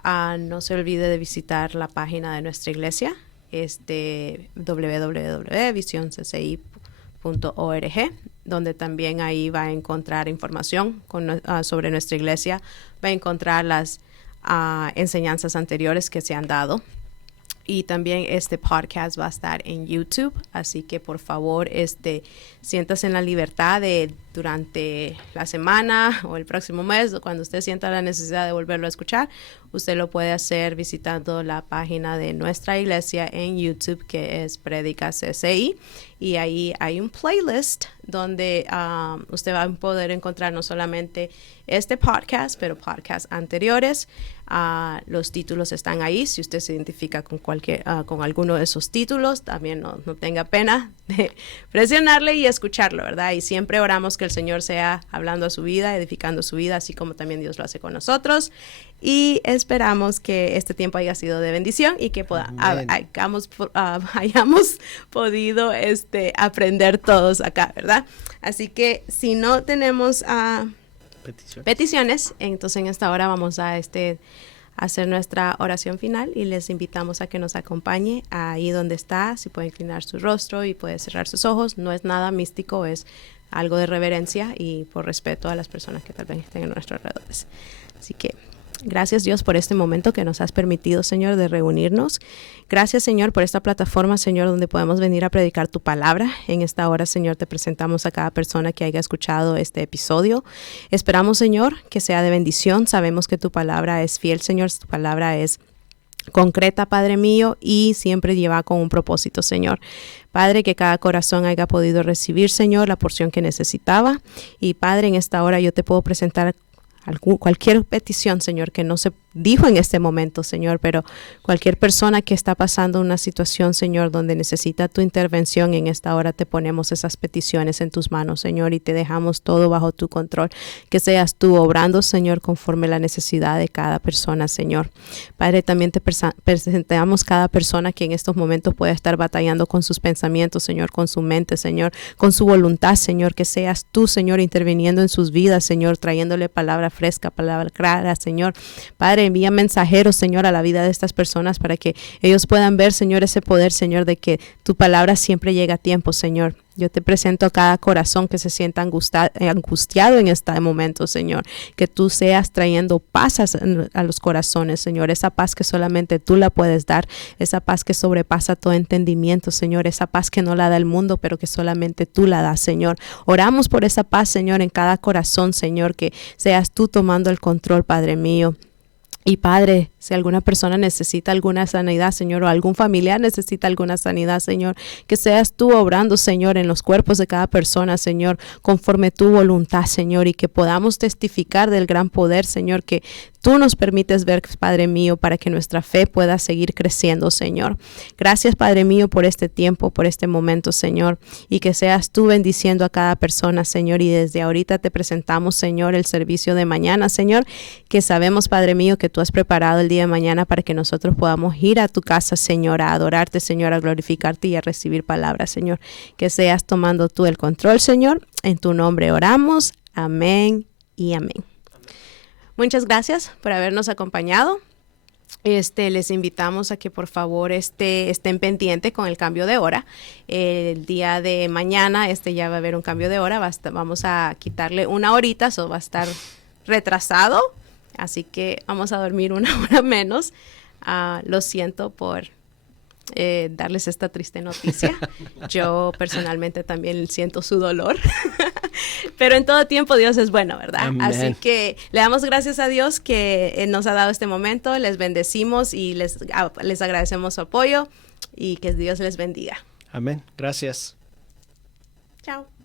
No se olvide de visitar la página de nuestra iglesia, www.visioncci.org, donde también ahí va a encontrar información sobre nuestra iglesia, va a encontrar las enseñanzas anteriores que se han dado. Y también este podcast va a estar en YouTube, así que por favor siéntase en la libertad de durante la semana o el próximo mes, o cuando usted sienta la necesidad de volverlo a escuchar, usted lo puede hacer visitando la página de nuestra iglesia en YouTube, que es Prédicas CCI, y ahí hay un playlist donde usted va a poder encontrar no solamente este podcast, pero podcasts anteriores. Los títulos están ahí. Si usted se identifica con alguno de esos títulos, también no tenga pena de presionarle y escucharlo, ¿verdad? Y siempre oramos que el Señor sea hablando a su vida, edificando su vida, así como también Dios lo hace con nosotros. Y esperamos que este tiempo haya sido de bendición y que hayamos podido aprender todos acá, ¿verdad? Así que si no tenemos peticiones, entonces en esta hora vamos a hacer nuestra oración final y les invitamos a que nos acompañe ahí donde está. Si puede inclinar su rostro y puede cerrar sus ojos, no es nada místico, es algo de reverencia y por respeto a las personas que tal vez estén en nuestros alrededores. Así que gracias, Dios, por este momento que nos has permitido, Señor, de reunirnos. Gracias, Señor, por esta plataforma, Señor, donde podemos venir a predicar tu palabra. En esta hora, Señor, te presentamos a cada persona que haya escuchado este episodio. Esperamos, Señor, que sea de bendición. Sabemos que tu palabra es fiel, Señor. Tu palabra es concreta, Padre mío, y siempre lleva con un propósito, Señor. Padre, que cada corazón haya podido recibir, Señor, la porción que necesitaba. Y Padre, en esta hora yo te puedo presentar cualquier petición, Señor, que no se dijo en este momento, Señor, pero cualquier persona que está pasando una situación, Señor, donde necesita tu intervención, en esta hora te ponemos esas peticiones en tus manos, Señor, y te dejamos todo bajo tu control. Que seas tú obrando, Señor, conforme la necesidad de cada persona, Señor. Padre, también te presentamos cada persona que en estos momentos puede estar batallando con sus pensamientos, Señor, con su mente, Señor, con su voluntad, Señor. Que seas tú, Señor, interviniendo en sus vidas, Señor, trayéndole palabra fresca, palabra clara, Señor. Padre, envía mensajeros, Señor, a la vida de estas personas para que ellos puedan ver, Señor, ese poder, Señor, de que tu palabra siempre llega a tiempo, Señor. Yo te presento a cada corazón que se sienta angustiado en este momento, Señor. Que tú seas trayendo paz a los corazones, Señor. Esa paz que solamente tú la puedes dar. Esa paz que sobrepasa todo entendimiento, Señor. Esa paz que no la da el mundo, pero que solamente tú la das, Señor. Oramos por esa paz, Señor, en cada corazón, Señor. Que seas tú tomando el control, Padre mío. Y Padre, si alguna persona necesita alguna sanidad, Señor, o algún familiar necesita alguna sanidad, Señor, que seas tú obrando, Señor, en los cuerpos de cada persona, Señor, conforme tu voluntad, Señor, y que podamos testificar del gran poder, Señor, que tú nos permites ver, Padre mío, para que nuestra fe pueda seguir creciendo, Señor. Gracias, Padre mío, por este tiempo, por este momento, Señor, y que seas tú bendiciendo a cada persona, Señor, y desde ahorita te presentamos, Señor, el servicio de mañana, Señor, que sabemos, Padre mío, que tú has preparado el día de mañana para que nosotros podamos ir a tu casa, Señor, a adorarte, Señor, a glorificarte y a recibir palabras, Señor. Que seas tomando tú el control, Señor. En tu nombre oramos. Amén y amén. Muchas gracias por habernos acompañado. Les invitamos a que por favor estén pendientes con el cambio de hora. El día de mañana ya va a haber un cambio de hora. Vamos a quitarle una horita, eso va a estar retrasado. Así que vamos a dormir una hora menos. Lo siento por darles esta triste noticia. Yo personalmente también siento su dolor. Pero en todo tiempo Dios es bueno, ¿verdad? Amén. Así que le damos gracias a Dios que nos ha dado este momento. Les bendecimos y les agradecemos su apoyo y que Dios les bendiga. Amén. Gracias. Chao.